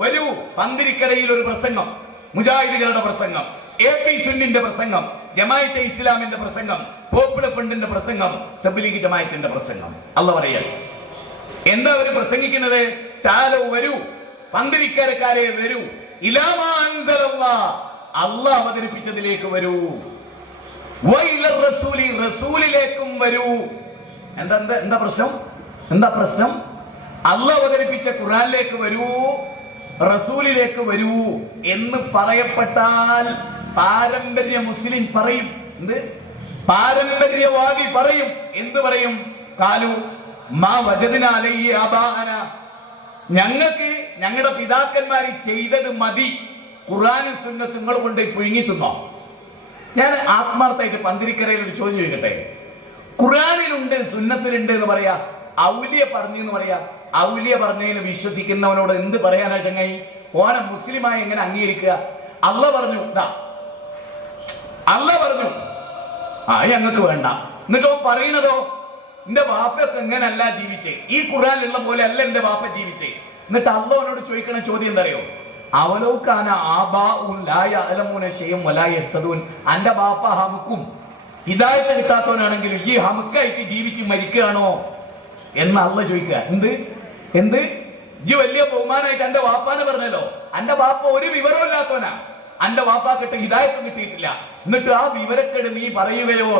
വരൂ, പന്തിരിക്കരയിൽ ഒരു പ്രസംഗം, മുജാഹിദുകളുടെ പ്രസംഗം, AP സുന്നിന്റെ പ്രസംഗം, ജമാഅത്തെ ഇസ്ലാമിന്റെ പ്രസംഗം, പോപ്പുലർ ഫ്രണ്ടിന്റെ പ്രസംഗം, തബ്ലീഗ് ജമാഅത്തിന്റെ പ്രസംഗം. അല്ല പറയാ എന്താ അവർ പ്രസംഗിക്കുന്നത്? താലോ വരൂ, പന്തിരിക്കരക്കാരെ വരൂ, ഇലാമാ അൻസലല്ലാഹ്, അല്ലാഹ് അവതരിപ്പിച്ചതിലേക്ക് വരൂ, വഇലർ റസൂലി, റസൂലിലേക്കും വരൂ. എന്താ പ്രശ്നം? എന്താ പ്രശ്നം? അല്ലാഹ് അവതരിപ്പിച്ച ഖുർആനിലേക്ക് വരൂ, റസൂലിലേക്ക് വരൂ എന്ന് പറയപ്പെട്ടാൽ പാരമ്പര്യ മുസ്ലിം പറയും, എന്ത്? പാരമ്പര്യവാദി പറയും, എന്ത് പറയും? കാലു മാ വജദ്നാ അലൈഹി ആബാഅന, ഞങ്ങൾക്ക് ഞങ്ങളുടെ പിതാക്കന്മാർ ചെയ്തത് മതി, ഖുർആനും സുന്നത്തും നിങ്ങൾ കൊണ്ട് പുഴുങ്ങി തിന്നോ? ഞാൻ ആത്മാർത്ഥമായിട്ട് പന്തിരിക്കരയിൽ ഒരു ചോദ്യം ചോദിക്കട്ടെ. ഖുർആനിലുണ്ട് സുന്നത്തിലുണ്ട് എന്ന് പറയാ, ഔലിയ പറഞ്ഞു എന്ന് പറയാ, ഔലിയ പറഞ്ഞതിന് വിശ്വസിക്കുന്നവനോട് എന്ത് പറയാനാ ചങ്ങായി? ഓനെ മുസ്ലിമായി എങ്ങനെ അംഗീകരിക്കുക? അല്ലാഹ് പറഞ്ഞു, അല്ലാഹ് പറഞ്ഞു ഞങ്ങൾക്ക് വേണ്ട. എന്നിട്ടോ പറയുന്നതോ എന്റെ ബാപ്പയൊക്കെ എങ്ങനല്ല ജീവിച്ചേ, ഈ ഖുർആനിലുള്ള പോലെ അല്ല എന്റെ ബാപ്പ ജീവിച്ചേ. എന്നിട്ട് അല്ലാഹുവിനോട് ചോദിക്കണ ചോദ്യം എന്താ അറിയോ? അവലോകാന ആബാഉൻ ലാ യഅലമൂന ശൈഅൻ വലാ യഹ്തദൂൻ, അന്റെ ബാപ്പ ഹമുക്കും ഹിദായത്ത് കിട്ടാത്തവനാണെങ്കിൽ ഈ ഹമുക്കായിട്ട് ജീവിച്ച് മരിക്കുകയാണോ എന്ന് അല്ലാഹ് ചോദിക്കുക. എന്ത് ഇജ്ജ് വലിയ ബഹുമാനായിട്ട് എന്റെ വാപ്പാനെ പറഞ്ഞല്ലോ, എന്റെ ബാപ്പ ഒരു വിവരവും ഇല്ലാത്തവനാ, എന്റെ വാപ്പാക്കിട്ട് ഹിദായത്ത് കിട്ടിയിട്ടില്ല, എന്നിട്ട് ആ വിവരക്കേട് നീ പറയുകയോ?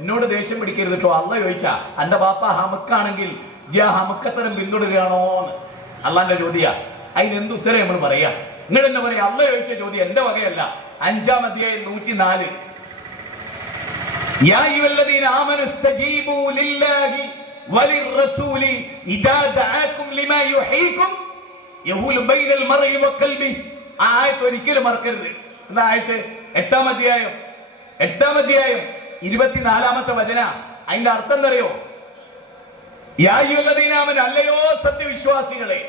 എന്നോട് ദേഷ്യം പിടിക്കരുത് കേട്ടോ. അല്ലാഹ് ചോദിച്ചാ എന്റെ ബാപ്പ ഹമുക്കാണെങ്കിൽ ഇജ്ജ് ആ ഹമുക്കത്തരം പിന്തുടരുകയാണോ എന്ന് അള്ളാന്റെ ചോദ്യ. അതിന് എന്ത് ഉത്തരം നമ്മൾ പറയാ? നിങ്ങൾ തന്നെ പറയാ, അല്ലാഹ് ചോദിച്ച ചോദ്യം എന്റെ വകയല്ല. 5-ാം അധ്യായം 104, യാ അയ്യുഹല്ലദീന ആമനു ഇസ്തജീബൂ ലില്ലാഹി വലിർറസൂലി ഇദാ ദഅാകും ലിമാ യുഹീകും യഹൂലു ബൈനൽ മർഇ വഖൽബി. ആ ആയത്ത് ഒരിക്കലും മറക്കരുത്. എന്താ ആയത്ത്? 8-ാം അധ്യായം 24-ാമത്തെ വചന. അതിന്റെ അർത്ഥം എന്തറിയോ? യാ അയ്യുഹല്ലദീന ആമനു, അല്ലയോ സത്യവിശ്വാസികളെ,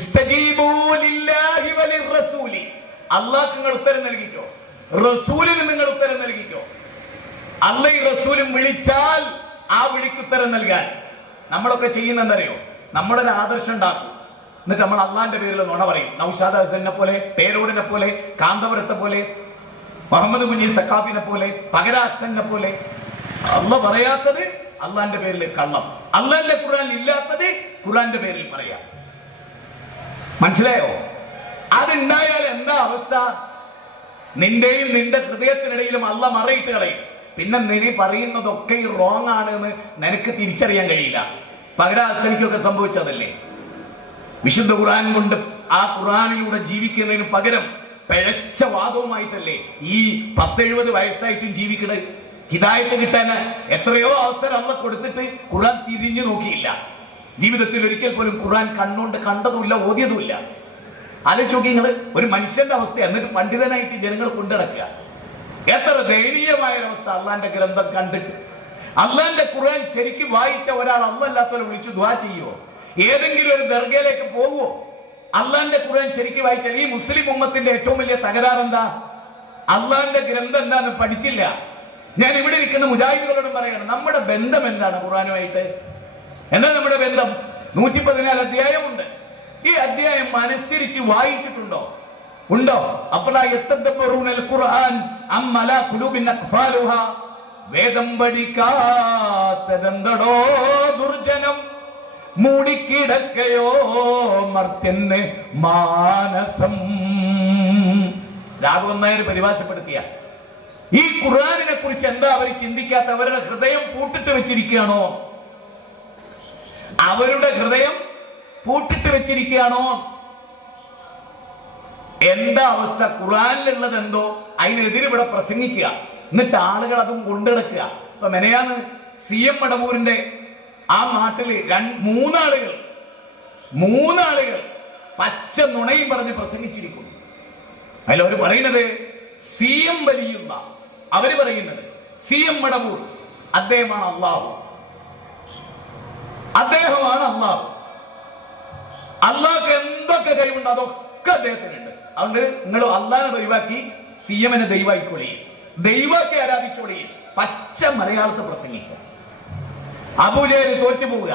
ഇസ്തജീബൂ ലില്ലാഹി വലിർറസൂലി, അല്ലാഹ് നിങ്ങൾ ഉത്തരം നൽകിക്കോ, റസൂലിന് നിങ്ങൾ ഉത്തരം നൽകിക്കോ. അല്ലാഹും റസൂലും വിളിച്ചാൽ ആ വിളിക്കുത്തരം നൽകാൻ നമ്മളൊക്കെ ചെയ്യുന്ന എന്തറിയോ? നമ്മുടെ ഒരു ആദർശം ഉണ്ടാക്കും, എന്നിട്ട് നമ്മൾ അള്ളാന്റെ പേരിൽ നുണ പറയും. നൗഷാദ് ഹസനെ പോലെ, പേരോടിനെ പോലെ, കാന്തപുരത്തെ പോലെ, മുഹമ്മദ് കുഞ്ഞി സഖാഫിനെ പോലെ, പകര ഹസനെ പോലെ. അള്ളാഹ് പറയാത്തത് അള്ളാന്റെ പേരിൽ കള്ളം, അള്ളാന്റെ ഖുർആൻ ഇല്ലാത്തത് ഖുർആന്റെ പേരിൽ പറയാം. മനസ്സിലായോ? അതുണ്ടായാൽ എന്താ അവസ്ഥ? നിന്റെയും നിന്റെ ഹൃദയത്തിനിടയിലും അള്ളാഹ് മറയിട്ട് കളയും. പിന്നെ നീ പറയുന്നതൊക്കെ റോങ് ആണ് എന്ന് നിനക്ക് തിരിച്ചറിയാൻ കഴിയില്ല. പകരാസനിക്കൊക്കെ സംഭവിച്ചതല്ലേ? വിശുദ്ധ ഖുർആൻ കൊണ്ട് ആ ഖുർആനിലൂടെ ജീവിക്കുന്നതിന് പകരം പിഴച്ച വാദവുമായിട്ടല്ലേ ഈ 10-70 വയസ്സായിട്ടും ജീവിക്കണത്. ഹിദായത്ത് കിട്ടാൻ എത്രയോ അവസരം അള്ളാഹ് കൊടുത്തിട്ട് ഖുർആൻ തിരിഞ്ഞു നോക്കിയില്ല. ജീവിതത്തിൽ ഒരിക്കൽ പോലും ഖുർആൻ കണ്ണുകൊണ്ട് കണ്ടതുമില്ല, ഓതിയതുമില്ല. ആലോചിച്ച് നോക്കി നിങ്ങള്, ഒരു മനുഷ്യന്റെ അവസ്ഥ. എന്നിട്ട് പണ്ഡിതനായിട്ട് ജനങ്ങൾ കൊണ്ടിടക്കുക. എത്ര ദയനീയമായ ഒരവസ്ഥ അള്ളാന്റെ ഗ്രന്ഥം കണ്ടിട്ട്. അള്ളാന്റെ ഖുർആൻ ശരിക്കും വായിച്ച ഒരാൾ അള്ളല്ലാത്തവരെ വിളിച്ചു ദുആ ചെയ്യുവോ? ഏതെങ്കിലും ഒരു ദർഗയിലേക്ക് പോവുമോ? അള്ളാന്റെ ഖുർആൻ ശരിക്കും വായിച്ചാൽ ഈ മുസ്ലിം ഉമ്മത്തിന്റെ ഏറ്റവും വലിയ തകരാറ് എന്താ? അള്ളാന്റെ ഗ്രന്ഥം എന്താന്ന് പഠിച്ചില്ല. ഞാൻ ഇവിടെ ഇരിക്കുന്ന മുജാഹിദുകളോടും പറയാണ്, നമ്മുടെ ബന്ധം എന്താണ് ഖുർആനുമായിട്ട്? എന്താ നമ്മുടെ ബന്ധം? 114 അധ്യായമുണ്ട്. ഈ അധ്യായം അനുസരിച്ച് വായിച്ചിട്ടുണ്ടോ? ഉണ്ടോ? വേദം പഠിക്കാത്തതെന്തടോ ദുർജനം, മൂടിക്കിടക്കയോ മർത്യന് മാനസം. രാഘവൻ നായർ പരിഭാഷപ്പെടുത്തിയ ഈ ഖുർആനിനെ കുറിച്ച് എന്താ അവർ ചിന്തിക്കാത്ത? അവരുടെ ഹൃദയം പൂട്ടിട്ട് വെച്ചിരിക്കുകയാണോ? അവരുടെ ഹൃദയം പൂട്ടിട്ട് വെച്ചിരിക്കുകയാണോ? എന്താ അവസ്ഥ? ഖുർആനിലുള്ളത് എന്തോ അതിനെതിരെ ഇവിടെ പ്രസംഗിക്കുക, എന്നിട്ട് ആളുകൾ അതും കൊണ്ടെടുക്കുക. ഇപ്പൊ മെനയാന്ന് CM മടവൂരിന്റെ ആ നാട്ടില് മൂന്നാളുകൾ പച്ച നുണയും പറഞ്ഞ് പ്രസംഗിച്ചിരിക്കുന്നു. അതിലവർ പറയുന്നത് CM വലിയുള്ള, അവര് പറയുന്നത് CM മടവൂർ അദ്ദേഹമാണ് അള്ളാഹു, അദ്ദേഹമാണ് അള്ളാഹു. അള്ളാഹ്ക്ക് എന്തൊക്കെ കഴിവുണ്ട് അതൊക്കെ അദ്ദേഹത്തിനുണ്ട്. അതുകൊണ്ട് നിങ്ങൾ അള്ളാഹിനെ ഒഴിവാക്കി CM-നെ ദൈവമായിക്കൊള്ളിയും, ദൈവത്തെ ആരാധിച്ചോളിയും. പച്ച മലയാളത്തിൽ പ്രസംഗിക്കുക. അബൂജഹൽ തോറ്റുപോവുക,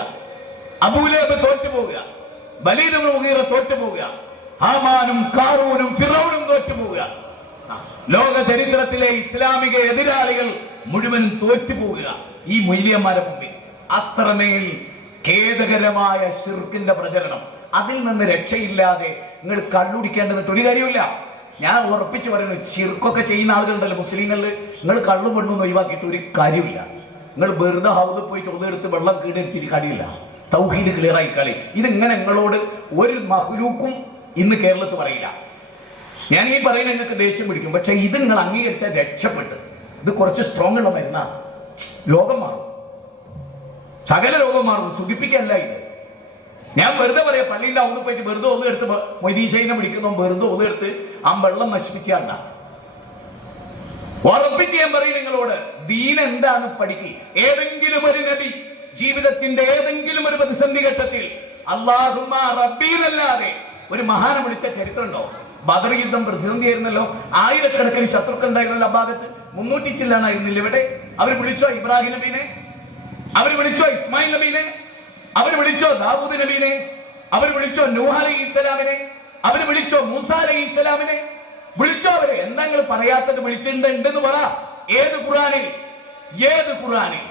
അബൂലഹബ് തോറ്റുപോവുക, വലീദ് ഇബ്നു മുഗീറ തോറ്റുപോവുക, ഹാമാനും കാറൂനും ഫിറൗനും തോറ്റുപോവുക. ലോക ചരിത്രത്തിലെ ഇസ്ലാമിക എതിരാളികൾ മുഴുവനും തോറ്റുപോവുക ഈ മൊയ്ലിയന്മാരെ മുമ്പിൽ. അത്രമേൽ ഖേദകരമായ ശിർക്കിന്റെ പ്രചരണം. അതിൽ നിന്ന് രക്ഷയില്ലാതെ നിങ്ങൾ കള്ളുടിക്കേണ്ടതിട്ട് ഒരു കാര്യമില്ല. ഞാൻ ഉറപ്പിച്ചു പറയുന്നു, ശിർക്കൊക്കെ ചെയ്യുന്ന ആളുകളുണ്ടല്ലോ മുസ്ലിങ്ങളിൽ, നിങ്ങൾ കള്ളും പെണ്ണും ഒഴിവാക്കിയിട്ട് ഒരു കാര്യമില്ല. നിങ്ങൾ വെറുതെ ഹൗദിൽ പോയിട്ട് ഒന്നെടുത്ത് വെള്ളം കീടെടുത്തിട്ട് കാര്യമില്ല. തൗഹീദ് ക്ലിയർ ആയി കളി. ഇതിങ്ങനെ നിങ്ങളോട് ഒരു മഹ്ലൂക്കും ഇന്ന് കേരളത്തിൽ പറയില്ല. ഞാൻ ഈ പറയുന്നത് നിങ്ങൾക്ക് ദേഷ്യം പിടിക്കും, പക്ഷെ ഇത് നിങ്ങൾ അംഗീകരിച്ചാൽ രക്ഷപ്പെട്ട്. ഇത് കുറച്ച് സ്ട്രോങ് ഉള്ള മരുന്നാണ്. രോഗം മാറും, സകല രോഗം മാറും, സുഖിപ്പിക്കല്ല ഇത്. ഞാൻ വെറുതെ പറയാം, പള്ളിയിൽ ഒന്ന് പോയിട്ട് വെറുതെ ഒന്ന് എടുത്ത് മൊയ്തീൻ ഷൈനെ വിളിക്കുന്നു, വെറുതെ ഒന്ന് എടുത്ത് ആ വെള്ളം നശിപ്പിച്ചാണ്ട. ഉറപ്പിച്ച് ഞാൻ പറയും നിങ്ങളോട്, ദീൻ എന്താണ് പഠിക്കുക. ഏതെങ്കിലും ഒരു നബി ജീവിതത്തിന്റെ ഏതെങ്കിലും ഒരു പ്രതിസന്ധി ഘട്ടത്തിൽ അല്ലാഹുമ്മ റബ്ബീനല്ലാതെ ഒരു മഹാനെ വിളിച്ച ചരിത്രം ഉണ്ടോ? ബദർ യുദ്ധം പ്രതിസന്ധിയായിരുന്നല്ലോ. ആയിരക്കണക്കിന് ശത്രുക്കൾ ഉണ്ടായിരുന്നല്ലോ. ആ ഭാഗത്ത് 300 ചില്ലാനായിരുന്നില്ല. ഇവിടെ അവർ വിളിച്ചോ ഇബ്രാഹിം നബീനെ, അവർ വിളിച്ചോ ഇസ്മായിൽ നബീനെ, അവർ വിളിച്ചോ ദാവൂദ് നബീനെ, അവർ വിളിച്ചോ നൂഹ് അലൈഹി ഇസ്ലാമിനെ, അവർ വിളിച്ചോ മൂസ അലൈഹി ഇസ്ലാമിനെ, വിളിച്ചോ അവരെ. എന്താ നിങ്ങൾ പറയാത്തത്? വിളിച്ചിട്ടുണ്ടെന്ന് പറ. ഏത് ഖുർആനിൽ? ഏത് ഖുർആനിൽ?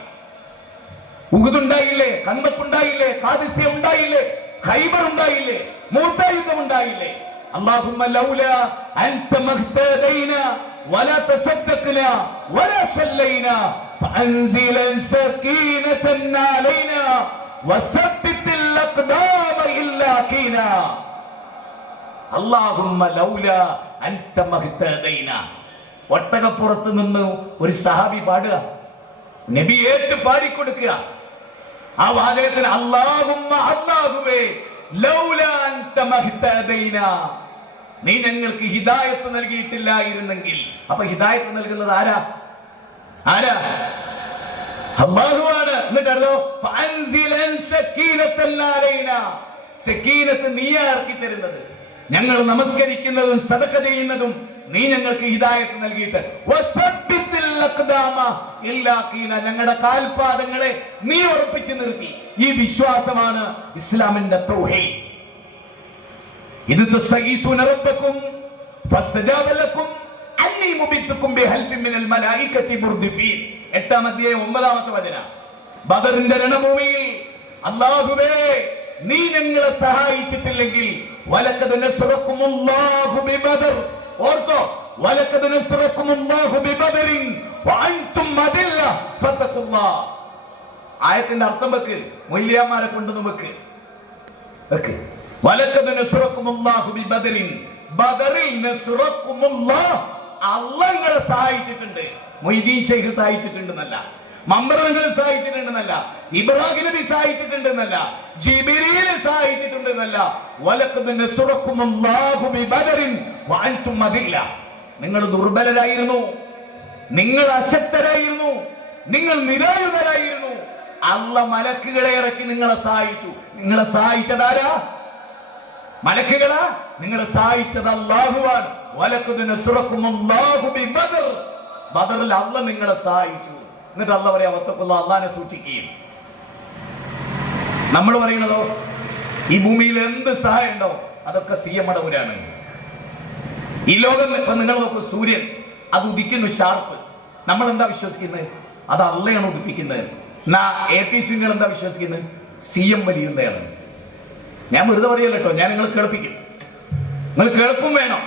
ഉഹദ് ഉണ്ടായില്ലേ? ഖന്ദഖ് ഉണ്ടായില്ലേ? ഖാദിസിയ ഉണ്ടായില്ലേ? ഖൈബർ ഉണ്ടായില്ലേ? മൂത്ത യുദ്ധം ഉണ്ടായില്ലേ? اللهم لولا أنت ما اهتدينا ولا تصدقنا ولا صلينا فأنزل سكينة علينا وثبت الأقدام إلا كينا اللهم لولا أنت ما اهتدينا. ഒട്ടകപ്പുറത്ത് നിന്ന് ഒരു സഹാബി പാടുക, നബി ഏറ്റ് പാടിക്കൊടുക്കുക. ആ വാചകത്തിന് അല്ലാഹുമ്മ അല്ലാഹുവേ ലൗലാ അൻത മഹ്തദൈനാ, നീ ഞങ്ങൾക്ക് ഹിദായത്ത് നൽകിയിട്ടില്ലായിരുന്നെങ്കിൽ. അപ്പൊ ഹിദായത്ത് നൽകുന്നത് ആരാ? ആരാ? അല്ലാഹുവാണ്. എന്നിട്ടോ ഫഅൻസിലൻ സക്കീനത്തൻ അലൈനാ, സക്കീനത്ത് നീയാ ഇറക്കി തരുന്നത്. ഞങ്ങൾ നമസ്കരിക്കുന്നതും സദഖ ചെയ്യുന്നതും നീ ഞങ്ങൾക്ക് ഹിദായത്ത് നൽകിയിട്ട് വസബ്ബിത്തിൽ അഖ്ദാമ ഇല്ലാ കീന, ഞങ്ങളുടെ കാൽപാദങ്ങളെ നീ ഉറപ്പിച്ചു നിർത്തി. ഈ വിശ്വാസമാണ് ഇസ്ലാമിന്റെ തൗഹീദ്. ഇത് തസ്തഗീസുന റബ്ബക്കും ഫസ്തജാബ ലക്കും അന്നി മുബിത്തുക്കും ബിഹൽഫിൻ മിനൽ മലായികതി മുർദിഫീൻ. 8-ാം അധ്യായം 9-ാമത്തെ വചനം. ബദറിന്റെ രണഭൂമിയിൽ അല്ലാഹുവേ നീ ഞങ്ങളെ സഹായിച്ചിട്ടില്ലെങ്കിൽ വലഖദ് നസ്റക്കുമുല്ലാഹു ബിബദർ, ഓർത്തോ, വലഖദ് നസ്റക്കുമുല്ലാഹു ബിബദറിൻ വഅൻതും അദില്ല ഫതഖുല്ലാഹ്. ആയത്തിന്റെ അർത്ഥം വെക്ക്, മൊയ്ലിയാമാരെ കൊണ്ടുവന്ന് വെക്ക്. വലഖദ് നസ്റക്കുമുല്ലാഹു ബിബദറിൻ, ബദറിൽ നസ്റക്കുമുല്ലാഹ്, അല്ലാഹ് നിങ്ങളെ സഹായിച്ചിട്ടുണ്ട്. മൊയ്തീൻ ശൈഖ് സഹായിച്ചിട്ടുണ്ടെന്നല്ല, മമ്പറങ്ങൾ സഹായിച്ചിട്ടുണ്ടെന്നല്ല, ഇബ്രാഹിം നബി സഹായിച്ചിട്ടുണ്ടെന്നല്ല, ജിബ്രീൽ സഹായിച്ചിട്ടുണ്ടെന്നല്ല. വലഖദ് നസ്റക്കുമുല്ലാഹു ബിബദറിൻ വഅൻതും അദില്ല. നിങ്ങൾ ദുർബലരായിരുന്നു, നിങ്ങൾ അശക്തരായിരുന്നു, നിങ്ങൾ നിരായുധരായിരുന്നു. അല്ലാഹ് മലക്കുകളെ ഇറക്കി നിങ്ങളെ സഹായിച്ചു. നിങ്ങളെ സഹായിച്ചതാരാ? മലക്കുകളാ? നിങ്ങളെ സഹായിച്ചത് അല്ലാഹുവാണ്. വലഖദ് നസ്റക്കുമുല്ലാഹു ബിബദർ, ബദറിൽ അല്ലാഹ് നിങ്ങളെ സഹായിച്ചു. എന്നിട്ട് അല്ലാഹ് പറയാ വത്തഖുല്ലാഹ്, അല്ലാഹനെ സൂക്ഷിക്കുകയും. നമ്മൾ പറയുന്നതോ ഈ ഭൂമിയിൽ എന്ത് സഹായം ഉണ്ടോ അതൊക്കെ സിയമടവൂരാണ്. ഈ ലോകം ഇപ്പൊ നിങ്ങൾ നോക്കൂ, സൂര്യൻ അത് ഉദിക്കുന്നു ഷാർപ്പ്. നമ്മൾ എന്താ വിശ്വസിക്കുന്നത്? അത് അള്ളയാണ് ഉദിപ്പിക്കുന്നത്. APC എന്താ വിശ്വസിക്കുന്നത്? CM വലിയുന്നതാണ്. ഞാൻ വെറുതെ പറയല്ലോ കേട്ടോ, ഞാൻ നിങ്ങൾ കേൾപ്പിക്കും, നിങ്ങൾ കേൾക്കും വേണം.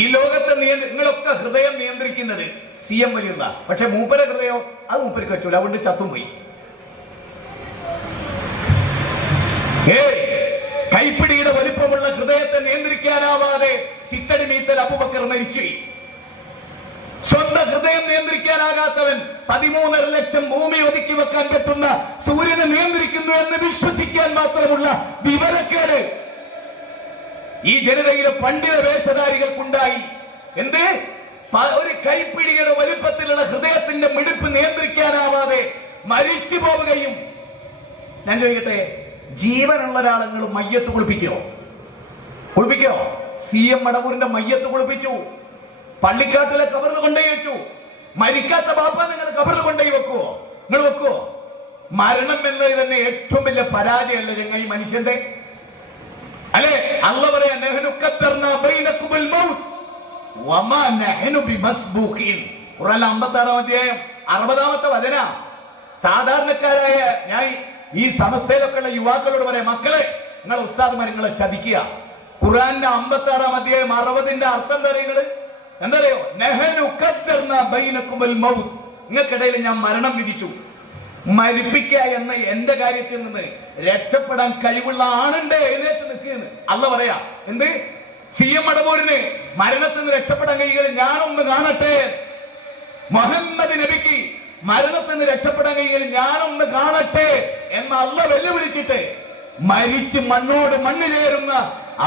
ഈ ലോകത്തെ നിങ്ങളൊക്കെ ഹൃദയം നിയന്ത്രിക്കുന്നത് CM വലിയുന്ന. പക്ഷെ മൂപ്പര ഹൃദയം അത് മൂപ്പർക്ക് പറ്റൂല, അതുകൊണ്ട് ചത്തും പോയി. കൈപ്പിടിയുടെ വലിപ്പമുള്ള ഹൃദയത്തെ നിയന്ത്രിക്കാനാവാതെ ചിത്തടി മീത്തൽ അബൂബക്കർ മരിച്ചു. സ്വന്തം ഹൃദയം നിയന്ത്രിക്കാനാകാത്തവൻ 13.5 ലക്ഷം ഭൂമി ഒതുക്കി വെക്കാൻ പറ്റുന്ന സൂര്യനെ നിയന്ത്രിക്കുന്നു എന്ന് വിശ്വസിക്കാൻ മാത്രമുള്ള വിവരക്കേട് ഈ ജനതയിലെ പണ്ഡിത വേഷധാരികൾക്കുണ്ടായി. എന്ത്? ഒരു കൈപ്പിടിയുടെ വലിപ്പത്തിലുള്ള ഹൃദയത്തിന്റെ മിടിപ്പ് നിയന്ത്രിക്കാനാവാതെ മരിച്ചു പോവുകയും. ഞാൻ ചോദിക്കട്ടെ, ജീവനുള്ള ഒരാളെങ്ങൾ മയ്യത്ത് കുളിപ്പിക്കോ? CM മടവൂരിന്റെ മയ്യത്ത് കുളിപ്പിച്ചു, പള്ളിക്കാട്ടിലെ കബറിൽ കൊണ്ടുപോയി വെച്ചു. മരിക്കാത്ത ബാപ്പ നിങ്ങൾ കബറിൽ കൊണ്ടുപോയി വെക്കുവോ? നിങ്ങൾ വെക്കുവോ? മരണം എന്നത് തന്നെ ഏറ്റവും വലിയ പരാജയമല്ല ഞങ്ങൾ ഈ മനുഷ്യന്റെ. അല്ലെ? അല്ല പറയാ നഹ്നു ഖദ്ദർനാ ബൈനകുമുൽ മൗത്ത് വമാ നഹ്നു ബിമസ്ബൂഖീൻ. ഖുർആൻ 56 അധ്യായം 60-ാമത്തെ വചന. സാധാരണക്കാരായ ഞാൻ ഈ സമസ്തയിലൊക്കെ ഉള്ള യുവാക്കളോട് പറയാം, മക്കളെ നിങ്ങളെ ഉസ്താദ്മാർ നിങ്ങളെ ചതിക്കുക. ഖുർആന്റെ 56-ാം അധ്യായം 60-ന്റെ അർത്ഥം എന്താ അറിയുന്നത്? എന്താ അറിയോ? നഹ്നു ഖദ്ദർനാ ബൈനകുമുൽ മൗത്ത്, നിങ്ങൾക്കിടയിൽ ഞാൻ മരണം വിധിച്ചു. മരിപ്പിക്കുക എന്ന എന്റെ കാര്യത്തിൽ നിന്ന് രക്ഷപ്പെടാൻ കഴിവുള്ള ആണുണ്ട്, എഴുന്നേറ്റ് നിൽക്കുന്നു. അല്ല പറയാ എന്ത്? CM മടവൂരിന് മരണത്തിൽ നിന്ന് രക്ഷപ്പെടാൻ കഴിയുക ഞാനൊന്ന് കാണട്ടെ. മുഹമ്മദ് നബിക്ക് മരണത്തിൽ നിന്ന് രക്ഷപ്പെടാൻ കഴിയുക ഞാനൊന്ന് കാണട്ടെ എന്ന് അല്ല വെല്ലുവിളിച്ചിട്ട് മരിച്ച് മണ്ണോട് മണ്ണിലേറുന്ന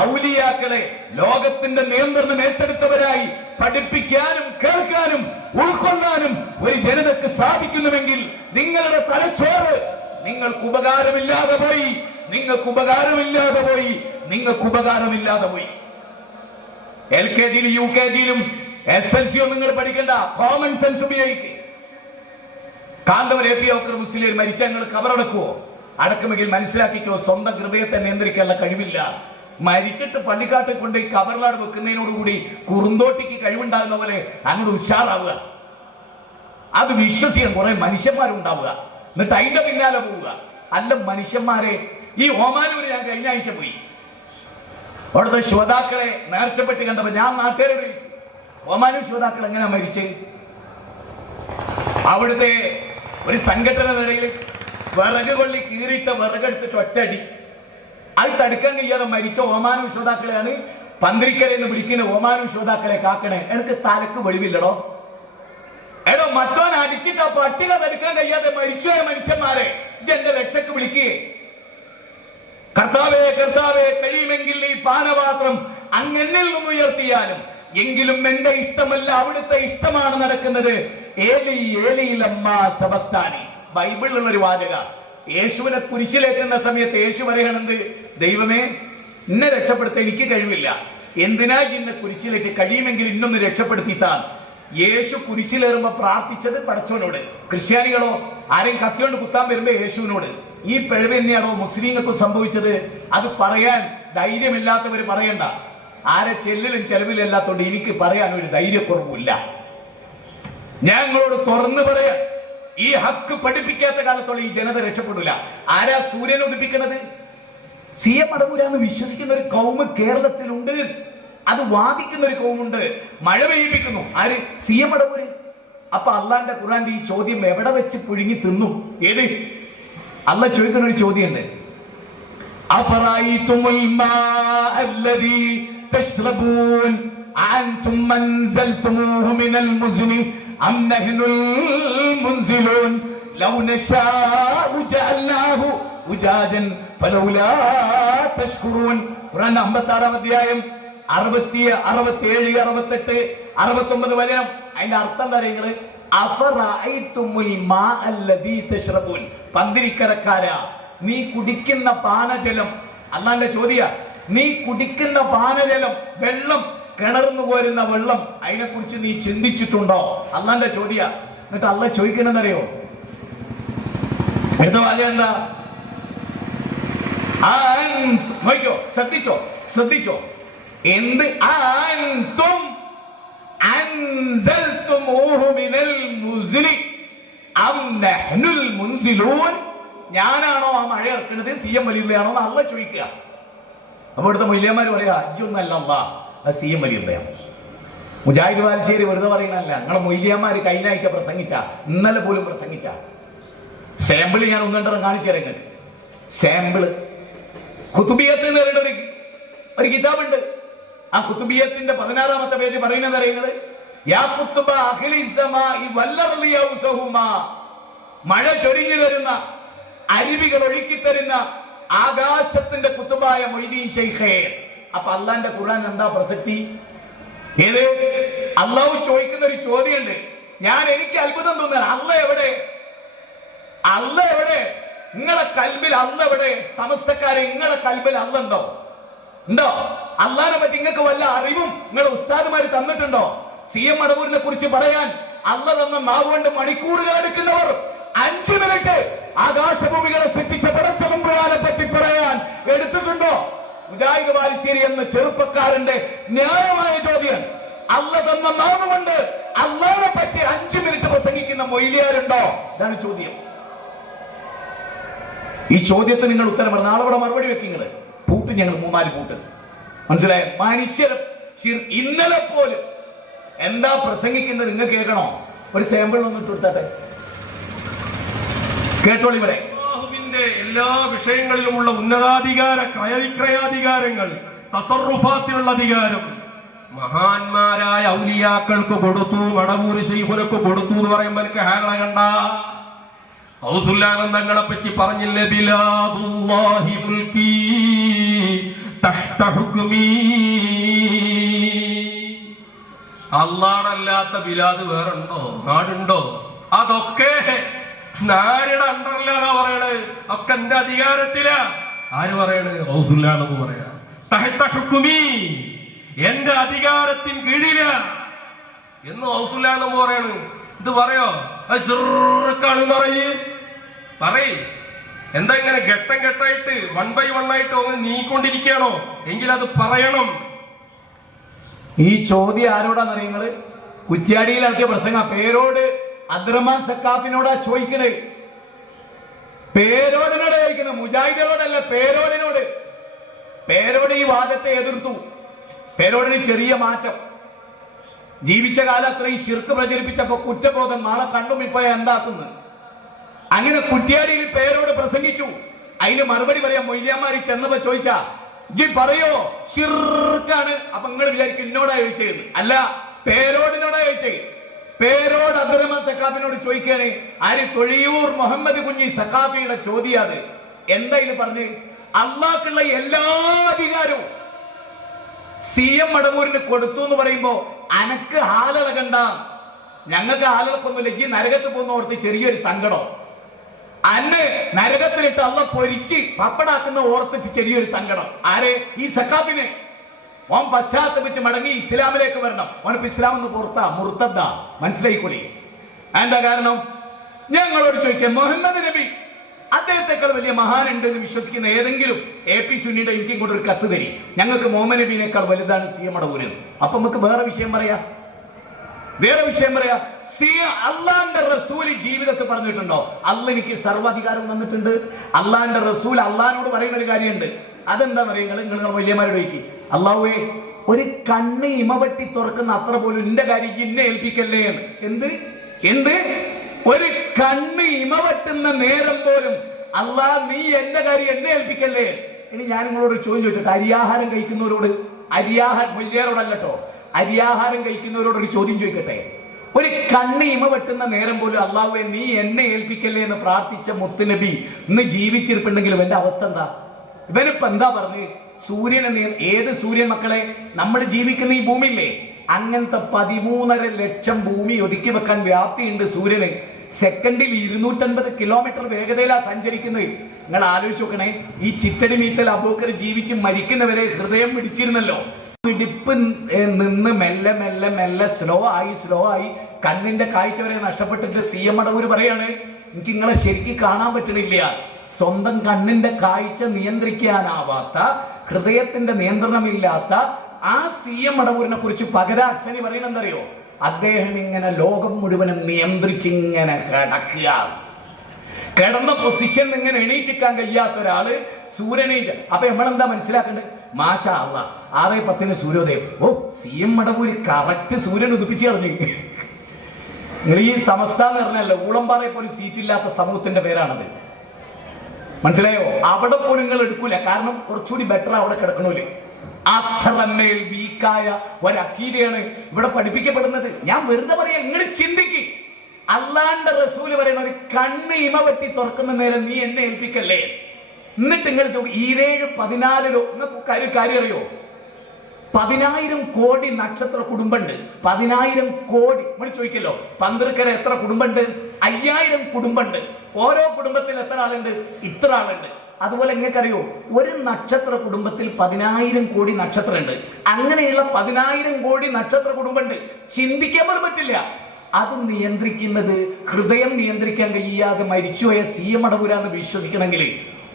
ഔലിയാക്കളെ ലോകത്തിന്റെ നിയന്ത്രണം ഏറ്റെടുത്തവരായി പഠിപ്പിക്കാനും കേൾക്കാനും ഉൾക്കൊള്ളാനും ഒരു ജനതയ്ക്ക് സാധിക്കുന്നുവെങ്കിൽ നിങ്ങളുടെ തലച്ചോറ് നിങ്ങൾക്ക് ഉപകാരമില്ലാതെ പോയി, നിങ്ങൾക്ക് ഉപകാരമില്ലാതെ പോയി, നിങ്ങൾക്ക് ഉപകാരമില്ലാതെ പോയി. LKG UKG SLC നിങ്ങൾ പഠിക്കേണ്ട, കോമൺ സെൻസ് ഉപയോഗിക്കുക. കാന്തപുരം AP അബൂബക്കർ മുസ്ലിം മരിച്ച നിങ്ങൾ കബറടക്കുവോ? അടക്കുമെങ്കിൽ മനസ്സിലാക്കിക്കോ, സ്വന്തം ഹൃദയത്തെ നിയന്ത്രിക്കാനുള്ള കഴിവില്ല. മരിച്ചിട്ട് പള്ളിക്കാട്ടിൽ കൊണ്ട് ഈ കബറിലാട് വെക്കുന്നതിനോടുകൂടി കുറുന്തോട്ടിക്ക് കഴിവുണ്ടാകുന്ന പോലെ അങ്ങോട്ട് ഉഷാറാവുക. അത് വിശ്വസിക്കാൻ കുറെ മനുഷ്യന്മാരുണ്ടാവുക, എന്നിട്ട് അതിന്റെ പിന്നാലെ പോവുക. അല്ല മനുഷ്യന്മാരെ, ഈ ഓമാനൂര് ഞാൻ കഴിഞ്ഞ ആഴ്ച പോയി, അവിടുത്തെ ശ്രോതാക്കളെ നേർച്ചപ്പെട്ട് കണ്ടപ്പോ ഞാൻ നാട്ടുകാരോട് ചോദിച്ചു, ഒമാനൂർ ശ്രോതാക്കൾ എങ്ങനെയാ മരിച്ചത്? അവിടുത്തെ ഒരു സംഘടനയിടയിൽ വിറക് കൊള്ളി കീറിയിട്ട വിറകെടുത്തിട്ട് ഒറ്റടി, അത് തടുക്കാൻ കഴിയാതെ മരിച്ച ഒമാനൂർ ശ്രോതാക്കളെയാണ് പന്തിരിക്കര എന്ന് വിളിക്കുന്ന ഒമാനൂർ ശ്രോതാക്കളെ കാക്കണേ. എനിക്ക് തലക്ക് വെളിവില്ലടോ. എടോ, മറ്റോൻ അടിച്ചിട്ട് ആ പട്ടിക തടുക്കാൻ കഴിയാതെ മരിച്ചുപോയ മനുഷ്യന്മാരെ എന്റെ രക്ഷക്ക് വിളിക്കുകയെ. കർത്താവേ കർത്താവേ, കഴിയുമെങ്കിൽ ഈ പാനപാത്രം അങ്ങെന്നിൽ നിന്ന് ഉയർത്തിയാലും, എങ്കിലും എന്റെ ഇഷ്ടമല്ല അവിടുത്തെ ഇഷ്ടമാണ് നടക്കുന്നത്. ഏലി ഏലി ലമ്മാ സബക്താനി. ബൈബിളിലുള്ള ഒരു വാചക. യേശുവിനെ കുരിശിലേറ്റുന്ന സമയത്ത് യേശു പറയണത്, ദൈവമേ എന്നെ രക്ഷപ്പെടുത്താൻ എനിക്ക് കഴിവില്ല, എന്തിനാ ഇന്നെ കുരിശിലേക്ക്, കഴിയുമെങ്കിൽ ഇന്നൊന്ന് രക്ഷപ്പെടുത്തിത്താൻ. യേശു കുരിശിലേറുമ്പോ പ്രാർത്ഥിച്ചത് പടച്ചവനോട്. ക്രിസ്ത്യാനികളോ ആരെയും കത്തിയോണ്ട് കുത്താൻ വരുമ്പോ യേശുവിനോട്. ഈ പിഴവ് തന്നെയാണോ മുസ്ലിങ്ങൾക്ക് സംഭവിച്ചത്? അത് പറയാൻ ധൈര്യമില്ലാത്തവർ പറയണ്ട. ആരെ ചെല്ലിലും ചെലവിലും അല്ലാത്തോണ്ട് എനിക്ക് പറയാൻ ഒരു ധൈര്യക്കുറവില്ല. ഞങ്ങളോട് തുറന്നു പറയാൻ, ഈ ഹക്ക് പഠിപ്പിക്കാത്ത കാലത്തോളം ഈ ജനത രക്ഷപ്പെടില്ല. ആരാ സൂര്യനെ ഉദിപ്പിക്കണത്? CM മടവൂരാന്ന് വിശ്വസിക്കുന്ന ഒരു കൗമ് കേരളത്തിലുണ്ട്. അത് വാദിക്കുന്ന ഒരു കൗമുണ്ട്. മഴ പെയ്യിപ്പിക്കുന്നു ആര്? CM മടവൂര്. അപ്പൊ അള്ളാന്റെ ഖുർആന്റെ ഈ ചോദ്യം എവിടെ വെച്ച് പുഴുങ്ങി തിന്നു? ഏത്? അല്ല ചോദിക്കുന്ന ഒരു ചോദ്യമുണ്ട്. അഫറഅയ്തുമുൽ മാഅല്ലദീ തശ്റബൂൻ അൻതും അൻസൽതുമൂഹു മിനൽ മുസ്നി അം നഹ്നുൽ മുൻസിലൂൻ ലൗ നശാഉ ജഅൽനാഹു ഉജാജൻ ഫലൗലാ തഷ്കുറൂൻ. ഖുർആൻ 56-ാം അധ്യായം 67, 68, 69 വചനം. അതിന്റെ അർത്ഥം എന്താ അറിയുന്നത്? അഫറഅയ്തുമുൽ മാഅല്ലദീ തശ്റബൂൻ. പന്തിരിക്കരക്കാരാ, നീ കുടിക്കുന്ന പാനജലം, അല്ലാന്റെ ചോദ്യ, നീ കുടിക്കുന്ന പാനജലം, വെള്ളം, കിണർന്നു പോരുന്ന വെള്ളം, അതിനെ കുറിച്ച് നീ ചിന്തിച്ചിട്ടുണ്ടോ? അല്ലാന്റെ ചോദ്യ. എന്നിട്ട് അല്ല ചോദിക്കണെന്നറിയോ? എടുത്ത വാചകം എന്താ? നോക്കിയോ, ശ്രദ്ധിച്ചോ, ശ്രദ്ധിച്ചോ. എന്ത്? അൻതും അൻസൽതുമൂഹു മിനൽ മുസ്നി അം നഹ്നുൽ മുൻസിലൂൻ. ഞാനാണോ ആ മഴ ഇറക്കുന്നത്? CM വലിയുള്ളയാണോ എന്ന് അല്ല ചോദിക്കുക. അപ്പൊ ഇവിടുത്തെ മൊയ്ലിയന്മാർ പറയാ, അജ്ജൊന്നല്ല അല്ലാ, അത് CM വലിയുള്ളയാണ്. മുജാഹിദ് ബാലുശ്ശേരി വെറുതെ പറയുന്നതല്ല. ഞങ്ങളെ മൊയ്ലിയന്മാർ കഴിഞ്ഞ ആഴ്ച പ്രസംഗിച്ച, ഇന്നലെ പോലും പ്രസംഗിച്ച സാമ്പിള് ഞാൻ ഒന്നെണ്ണം കാണിച്ചു തരാം നിങ്ങൾക്ക്. സാമ്പിള് ഖുതുബിയത്ത് എന്ന് പറയുന്ന ഒരു കിതാബുണ്ട്. ആ ഖുതുബിയത്തിന്റെ 16-ാമത്തെ പേജ് പറയുന്നത് അറിയുന്നത്, മഴ ചൊരിഞ്ഞു തരുന്ന, അരുവികൾ ഒഴുക്കി തരുന്ന ആകാശത്തിന്റെ കുത്തുബായ മൊയ്തീൻ ശൈഖേ. അപ്പൊ അള്ളാന്റെ ഖുർആൻ എന്താ പ്രസക്തി? ഏത്? അള്ളാഹു ചോദിക്കുന്ന ഒരു ചോദ്യമുണ്ട്. എനിക്ക് അത്ഭുതം തോന്നുന്നത്, അല്ല എവിടെ? അല്ല എവിടെ? നിങ്ങളെ കൽബിൽ അല്ല എവിടെ? സമസ്തക്കാരെ, നിങ്ങളെ കൽബിൽ അല്ല ഉണ്ടോ? ഉണ്ടോ? അള്ളാഹിനെ പറ്റി നിങ്ങൾക്ക് വല്ല അറിവും നിങ്ങളെ ഉസ്താദുമാര് തന്നിട്ടുണ്ടോ? CM മടവൂരിനെ കുറിച്ച് പറയാൻ അല്ല തന്ന നാവുകൊണ്ട് മണിക്കൂറുകൾ എടുക്കുന്നവർ 5 മിനിറ്റ് ആകാശഭൂമികളെ സൃഷ്ടിച്ച പടച്ചതമ്പുരാനെ പറ്റി പറയാൻ എടുത്തിട്ടുണ്ടോ? മുജാഹിദ് ബാലുശ്ശേരി എന്ന ചെറുപ്പക്കാരന്റെ ന്യായമായ ചോദ്യം. അള്ള തന്ന നാമമുണ്ട് അള്ളാനെ പറ്റി 5 മിനിറ്റ് പ്രസംഗിക്കുന്ന മൊയ്ലിയാരുണ്ടോ? ഇതാണ് ചോദ്യം. ഈ ചോദ്യത്തിന് നിങ്ങൾ ഉത്തരം പറ. നാളെ ഇവിടെ മറുപടി വെക്കുന്നത് പൂട്ട്, ഞങ്ങൾ 3-4 പൂട്ട്. മനസ്സിലായ? മനുഷ്യർ ഇന്നലെ പോലും എന്താ പ്രസംഗിക്കുന്നത് നിങ്ങൾ കേൾക്കണോ? ഒരു സാമ്പിൾ ഒന്ന് ഇട്ടുകൊടുത്താട്ടെ, കേട്ടോളി. ഇവിടെ എല്ലാ വിഷയങ്ങളിലുമുള്ള ഉന്നതാധികാര ക്രയവിക്രയാധികാരങ്ങൾ, തസറുഫാത്തിനുള്ള അധികാരം മഹാന്മാരായ ഔലിയാക്കൾക്ക് കൊടുത്തു, മടവൂർ ശൈഖുനക്ക് കൊടുത്തു എന്ന് പറയുമ്പോൾ എനിക്ക് ഹാരണ കണ്ട ഔദുല്ലാനന്ദങ്ങളെ പറ്റി പറഞ്ഞില്ലേ, ബിലാദുല്ലാഹി മുൽക്കി തഹ്ത ഹുക്മി. അല്ലാഹുവല്ലാത്ത ബിലാദ് വേറുണ്ടോ? നാടുണ്ടോ? അതൊക്കെ നാരുടെ അണ്ടറിലാണോ പറയണത്? ഒക്കെ എന്റെ അധികാരത്തിലാ. ആര് പറയണത്? ഔദുല്ലാനെന്ന് പറയാ. തഹ്ത ഹുക്മി, എന്റെ അധികാരത്തിന് കീഴില എന്ന് ഔദുല്ലാനെന്ന് പറയണ്. ഇത് പറയോ? കാണുന്ന പറയ്. എന്താ ഇങ്ങനെ ഘട്ടം ഘട്ടമായിട്ട് 1 by 1 ആയിട്ട് ഒന്ന് നീക്കൊണ്ടിരിക്കുകയാണോ? എങ്കിൽ അത് പറയണം. ഈ ചോദ്യം ആരോടാന്നറിയങ്ങള്? കുറ്റ്യാടിയിൽ നടത്തിയ പ്രസംഗ പേരോട് അബ്ദുറഹ്മാൻ സക്കാഫിനോടാ ചോദിക്കണേ. പേരോടിനോട് ചോദിക്കുന്നത്, മുജാഹിദുകളോടല്ല, പേരോടിനോട്. പേരോട് ഈ വാദത്തെ എതിർത്തു. പേരോടിന് ചെറിയ മാറ്റം. ജീവിച്ച കാലം അത്രയും ശിർക്ക് പ്രചരിപ്പിച്ചപ്പോ കുറ്റബോധം, നാളെ കണ്ടും ഇപ്പൊ എന്താക്കുന്നു. അങ്ങനെ കുറ്റ്യാടിയിൽ പേരോട് പ്രസംഗിച്ചു. അതിന് മറുപടി പറയാം. മൊയ്ലിയാമാരി ചെന്നപ്പോ ചോദിച്ചാ ജി പറയോ ശിർക്കാണ്? അപ്പൊ നിങ്ങൾ വിചാരിക്കും എന്നോടാ ചോദിച്ചത്. അല്ല, പേരോടിനോടാ ചോദിച്ചത്. പേരോട് അബ്ദുറഹ്മാൻ സക്കാഫിനോട് ചോദിക്കാണ്. ആര്? തൊഴിയൂർ മുഹമ്മദ് കുഞ്ഞി സക്കാഫിയുടെ ചോദ്യം അത്. എന്താ ഇത് പറഞ്ഞ്? അള്ളാഹ്ക്കുള്ള എല്ലാ അധികാരവും CM മടവൂരിന് കൊടുത്തു എന്ന് പറയുമ്പോ അനക്ക് ഹാലിളകണ്ട, ഞങ്ങൾക്ക് ഹാലിളക്കൊന്നുമില്ല. ഈ നരകത്ത് പോകുന്ന ഓർത്ത് ചെറിയൊരു സങ്കടം. അന്ന് നരകത്തിലിട്ട് അള്ള പൊരിച്ച് പപ്പടാക്കുന്ന ഓർത്തിട്ട് ചെറിയൊരു സങ്കടം. ആരെ? ഈ സക്കാഫിനെ. ഓൻ പശ്ചാത്തപിച്ച് മടങ്ങി ഇസ്ലാമിലേക്ക് വരണം. ഓനിപ്പോ ഇസ്ലാം എന്ന് പുറത്താ, മുർത്തദ്ദാ. മനസ്സിലായിക്കൊള്ളി. എന്താ കാരണം? ഞങ്ങളോട് ചോദിക്കാം, മുഹമ്മദ് നബി അദ്ദേഹത്തെക്കാൾ വലിയ മഹാനുണ്ട് എന്ന് വിശ്വസിക്കുന്ന ഏതെങ്കിലും AP സുന്നിയുടെ എനിക്കും കൂടെ ഒരു കത്ത് തരി. ഞങ്ങൾക്ക് മുഹമ്മദ് നബീനേക്കാൾ വലുതാണ് CM മടവൂര്. അപ്പൊ നമുക്ക് വേറെ വിഷയം പറയാ. അള്ളാന്റെ റസൂൽ ജീവിതത്തിൽ പറഞ്ഞിട്ടുണ്ടോ അള്ള എനിക്ക് സർവ്വാധികാരം തന്നിട്ടുണ്ട്? അള്ളാന്റെ റസൂൽ അള്ളഹാനോട് പറയുന്ന ഒരു കാര്യമുണ്ട്. അതെന്താ പറയുക? നിങ്ങൾ വലിയമാരോട് ചോദിക്കും, അള്ളാഹുവേ ഒരു കണ്ണ് ഇമവട്ടി തുറക്കുന്ന അത്ര പോലും എന്റെ കാര്യം ഇന്നെ ഏൽപ്പിക്കല്ലേ എന്ന്. എന്ത് ഒരു കണ്ണ് ഇമവട്ടുന്ന നേരം പോലും അള്ളാഹ് നീ എന്റെ കാര്യം എന്നെ ഏൽപ്പിക്കല്ലേ. ഇനി ഞാൻ നിങ്ങളോട് ചോദ്യം ചോദിച്ചോട്ടെ. അരിയാഹാരം കഴിക്കുന്നവരോട്, വലിയരോടല്ലോ, അരിയാഹാരം കഴിക്കുന്നവരോട് ഒരു ചോദ്യം ചോദിക്കട്ടെ. ഒരു കണ്ണ് ഇമ വെട്ടുന്ന നേരം പോലും അള്ളാഹുവെ നീ എന്നെ ഏൽപ്പിക്കല്ലേ എന്ന് പ്രാർത്ഥിച്ച മുത്തുനബി ഇന്ന് ജീവിച്ചിരിപ്പുണ്ടെങ്കിലും എന്റെ അവസ്ഥ എന്താ? ഇവനിപ്പോ എന്താ പറഞ്ഞ്? സൂര്യനെ ഏത് സൂര്യൻ മക്കളെ? നമ്മൾ ജീവിക്കുന്ന ഈ ഭൂമിയില്ലേ, അങ്ങനത്തെ 13.5 ലക്ഷം ഭൂമി ഒതുക്കി വെക്കാൻ വ്യാപ്തിയുണ്ട് സൂര്യന്. സെക്കൻഡിൽ 250 കിലോമീറ്റർ വേഗതയിലാ സഞ്ചരിക്കുന്നത്. നിങ്ങൾ ആലോചിച്ച് നോക്കണേ. ഈ ചിറ്റടി മീത്തൽ അബൂക്കർ ജീവിച്ച് മരിക്കുന്നവരെ ഹൃദയം പിടിച്ചിരുന്നല്ലോ. ഇടിപ്പ് നിന്ന് മെല്ലെ മെല്ലെ മെല്ലെ സ്ലോ ആയി കണ്ണിന്റെ കാഴ്ച വരെ നഷ്ടപ്പെട്ടിട്ട് CM മടവൂര് പറയാണ്, എനിക്ക് നിങ്ങളെ ശരിക്കും കാണാൻ പറ്റണില്ല. സ്വന്തം കണ്ണിന്റെ കാഴ്ച നിയന്ത്രിക്കാനാവാത്ത, ഹൃദയത്തിന്റെ നിയന്ത്രണമില്ലാത്ത ആ CM മടവൂരിനെ കുറിച്ച് പകരാക്സനി പറയുന്നത് എന്തറിയോ? അദ്ദേഹം ഇങ്ങനെ ലോകം മുഴുവനും നിയന്ത്രിച്ചിങ്ങനെ കിടക്കുക. കിടന്ന പൊസിഷൻ ഇങ്ങനെ എണീറ്റിക്കാൻ കഴിയാത്ത ഒരാള് സൂര്യനെ. അപ്പൊ നമ്മളെന്താ മനസ്സിലാക്കേണ്ടത്? മാഷാ അല്ലാഹ് 6:10 സൂര്യോദയം. ഓ, CM മടവൂര് കറക്റ്റ് സൂര്യൻ ഉദിപ്പിച്ച് കളഞ്ഞു. നിങ്ങൾ ഈ സമസ്ത എന്ന് പറഞ്ഞല്ലോ, ഊളംപാറയെ പോലും സീറ്റില്ലാത്ത സമൂഹത്തിന്റെ പേരാണത്. മനസ്സിലായോ? അവിടെ പോലും നിങ്ങൾ എടുക്കൂല. കാരണം കുറച്ചുകൂടി ബെറ്റർ അവിടെ കിടക്കണൂല്ലേ. അത്രമേൽ വീക്കായ ഒരക്കീതയാണ് ഇവിടെ പഠിപ്പിക്കപ്പെടുന്നത്. ഞാൻ വെറുതെ പറയാം, നിങ്ങൾ ചിന്തിക്ക്. അള്ളാന്റെ റസൂല് പറയുന്ന ഒരു കണ്ണ് ഇമ വെട്ടി തുറക്കുന്ന നേരം നീ എന്നെ ഏൽപ്പിക്കല്ലേ. എന്നിട്ട് നിങ്ങൾ 14 കാര്യം അറിയോ? 10,000 കോടി നക്ഷത്ര കുടുംബമുണ്ട്. 10,000 കോടി. നമ്മൾ ചോദിക്കല്ലോ, പന്ത്രക്കര എത്ര കുടുംബമുണ്ട്? 5,000 കുടുംബമുണ്ട്. ഓരോ കുടുംബത്തിൽ എത്ര ആളുണ്ട്? ഇത്ര ആളുണ്ട്. അതുപോലെ നിങ്ങൾക്കറിയോ, ഒരു നക്ഷത്ര കുടുംബത്തിൽ 10,000 കോടി നക്ഷത്രമുണ്ട്. അങ്ങനെയുള്ള 10,000 കോടി നക്ഷത്ര കുടുംബമുണ്ട്. ചിന്തിക്കാൻ പോലും പറ്റില്ല. അത് നിയന്ത്രിക്കുന്നത്, ഹൃദയം നിയന്ത്രിക്കാൻ കഴിയാതെ മരിച്ചുപോയ CM മടവൂരാന്ന് വിശ്വസിക്കണമെങ്കിൽ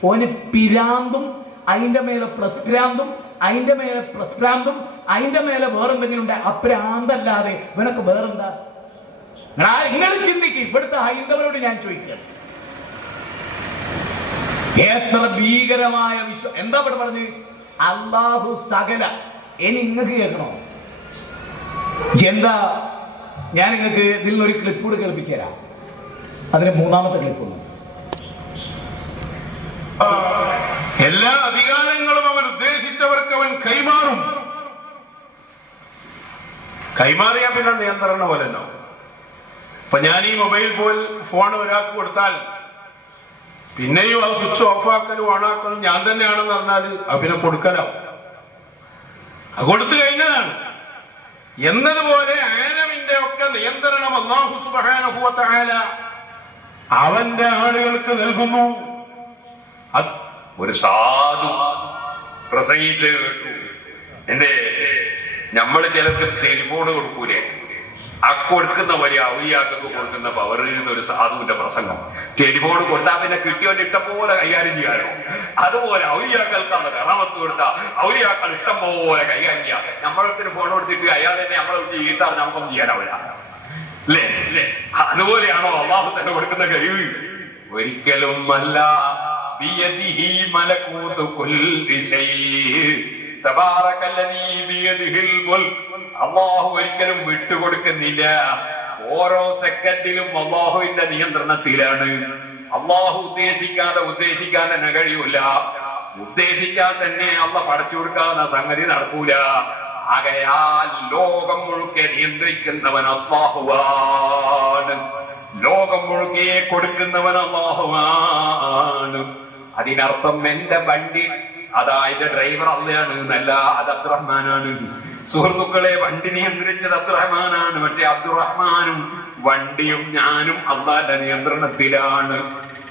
ഓന് പിരാന്തും അതിന്റെ മേലെ പ്ലസ് ഭ്രാന്തും അതിന്റെ മേലെ പ്ലസ് ഭ്രാന്തും അതിന്റെ മേലെ വേറെന്തെങ്കിലും ഉണ്ട്. അപ്രാന്തല്ലാതെ ഇവനൊക്കെ വേറെന്താ? നിങ്ങൾ ചിന്തിക്കും. ഇവിടുത്തെ ഹൈന്ദവരോട് ഞാൻ ചോദിക്കുകയാണ്, എത്ര ഭീകരമായ എന്താ ഇവിടെ പറഞ്ഞ്? അല്ലാഹു സകല. ഇനി നിങ്ങൾക്ക് കേൾക്കണോ? എന്താ? ഞാൻ നിങ്ങൾക്ക് ഇതിൽ നിന്നൊരു ക്ലിപ്പ് കൂടി കേൾപ്പിച്ചു തരാം. അതിന് മൂന്നാമത്തെ ക്ലിപ്പ് ഒന്ന്. എല്ലാ അധികാരങ്ങളും അവൻ ഉദ്ദേശിച്ചവർക്ക് അവൻ കൈമാറും. കൈമാറിയാ പിന്നെ നിയന്ത്രണ പോലെ ഉണ്ടാവും. ഇപ്പൊ ഞാൻ ഈ മൊബൈൽ ഫോൺ ഒരാൾക്ക് കൊടുത്താൽ പിന്നെയും അത് സ്വിച്ച് ഓഫ് ആക്കലും ഓണാക്കലും ഞാൻ തന്നെയാണെന്ന് പറഞ്ഞാൽ അത് പിന്നെ കൊടുക്കലാവും. അത് കൊടുത്തു കഴിഞ്ഞതാണ് എന്നതുപോലെ ആലമിന്റെ ഒക്കെ നിയന്ത്രണം അല്ലാഹു സുബ്ഹാനഹു വ തആല അവന്റെ ആളുകൾക്ക് നൽകുന്നു. ഒരു സാധു പ്രസംഗിച്ച് കേട്ടു. എന്റെ നമ്മള് ചിലർക്ക് ടെലിഫോൺ കൊടുക്കൂലേ, കൊടുക്കുന്ന വലിയ ഔലിയാക്കൾക്ക് കൊടുക്കുന്ന പവറിൽ നിന്ന് ഒരു സാധുവിന്റെ പ്രസംഗം. ടെലിഫോൺ കൊടുത്താൽ പിന്നെ കിട്ടിയവന്റെ ഇഷ്ടം പോലെ കൈകാര്യം ചെയ്യാനോ, അതുപോലെ ഔലിയാക്കൾക്ക് അത് കറാമത്ത് കൊടുത്താൽ ഔലിയാക്കൾ ഇഷ്ടം പോലെ കൈകാര്യം ചെയ്യാം. നമ്മളൊരു ഫോൺ കൊടുത്തിട്ട് അയാൾ തന്നെ നമ്മളെ വിളിച്ച് ഈത്താറ് നമുക്കൊന്നും ചെയ്യാനാവില്ല, അല്ലേ? അതുപോലെയാണോ അല്ലാഹു തന്നെ കൊടുക്കുന്ന കഴിവ്? ഒരിക്കലും അല്ല. ബിയദിഹി മലകൂതു കുല്ലി ശൈഇ തബാറകല്ലദീ ബിയദിഹിൽ മുൽക്. അല്ലാഹു ഒരിക്കലും വിട്ടുകൊടുക്കുന്നില്ല. ഓരോ സെക്കൻഡിലും അല്ലാഹുവിന്റെ നിയന്ത്രണത്തിലാണ്. അല്ലാഹു ഉദ്ദേശിക്കാൻ തന്നെ കഴിയൂല. ഉദ്ദേശിച്ചാൽ തന്നെ അല്ലാഹു പടച്ചു കൊടുക്കാവുന്ന സംഗതി നടക്കൂല. ആകയാൽ ലോകം മുഴുക്കെ നിയന്ത്രിക്കുന്നവൻ അല്ലാഹുവാണ്. ലോകം മുഴുക്കെ കൊടുക്കുന്നവൻ അല്ലാഹുവാണ്. അതിനർത്ഥം എന്റെ വണ്ടി അതായത് ഡ്രൈവർ അള്ളയാണ് എന്നല്ല, അത് അബ്ദുറഹ്മാനാണ്. സുഹൃത്തുക്കളെ, വണ്ടി നിയന്ത്രിച്ചത് അബ്ദുറഹ്മാനാണ്. പക്ഷെ അബ്ദുറഹ്മാനും വണ്ടിയും ഞാനും അള്ളാന്റെ നിയന്ത്രണത്തിലാണ്,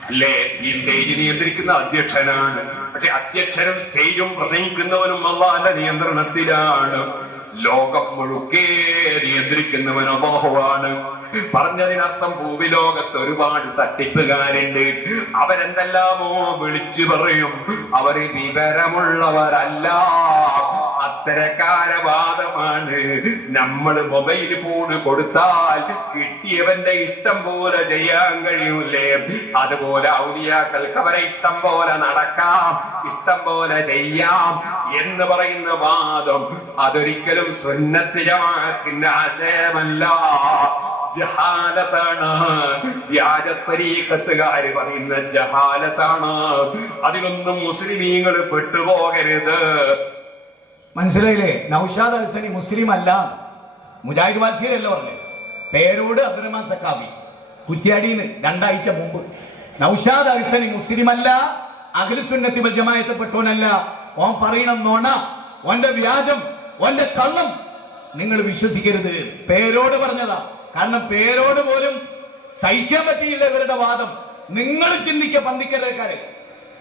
അല്ലേ? ഈ സ്റ്റേജ് നിയന്ത്രിക്കുന്ന അധ്യക്ഷനാണ്. പക്ഷെ അധ്യക്ഷനും സ്റ്റേജും പ്രസംഗിക്കുന്നവനും അള്ളാന്റെ നിയന്ത്രണത്തിലാണ്. ലോകം മുഴുക്കെ നിയന്ത്രിക്കുന്നവൻ അല്ലാഹുവാണ്. പറഞ്ഞതിനർത്ഥം ഭൂവിലോകത്ത് ഒരുപാട് തട്ടിപ്പുകാരുണ്ട്. അവരെന്തെല്ലാമോ വിളിച്ചു പറയും. അവര് വിവരമുള്ളവരല്ല, അത്തരക്കാരെ വാദമാണ്. നമ്മൾ മൊബൈൽ ഫോൺ കൊടുത്താൽ കിട്ടിയവന്റെ ഇഷ്ടം പോലെ ചെയ്യാൻ കഴിയൂലേ? അതുപോലെ ഔലിയാക്കൾക്ക് അവരെ ഇഷ്ടം പോലെ നടക്കാം, ഇഷ്ടം പോലെ ചെയ്യാം എന്ന് പറയുന്ന വാദം അതൊരിക്കലും സുന്നത്ത് ജമാഅത്തിന്റെ ആശയമല്ല, ജഹാലത്താണ്. വ്യാജ തരീഖത്തുകാര് പറയുന്ന ജഹാലത്താണ്. അതിലൊന്നും മുസ്ലിമീങ്ങൾ പെട്ടുപോകരുത്. മനസ്സിലായില്ലേ? നൗഷാദ് ഹസനി മുസ്ലിം അല്ല. മുജാഹിദ് വാൽസീരല്ല പറഞ്ഞു. പേരോട് അബ്ദുറഹ്മാൻ സക്കാഫി കുറ്റ്യാടിന്ന് 2 ആഴ്ച മുമ്പ്. നൗഷാദ് ഹസനി മുസ്ലിം അല്ല, അഹ്ലുസുന്നത്തി വൽ ജമാഅത്ത് പെട്ടോനല്ല. ഓൻ പറയണ നോണ, ഓന്റെ വ്യാജം, ഓന്റെ കള്ളം നിങ്ങൾ വിശ്വസിക്കരുത്. പേരോട് പറഞ്ഞതാ. കാരണം പേരോട് പോലും സഹിക്കാൻ പറ്റിയില്ല ഇവരുടെ വാദം. നിങ്ങൾ ചിന്തിക്ക പന്തിക്കലേക്കാരെ.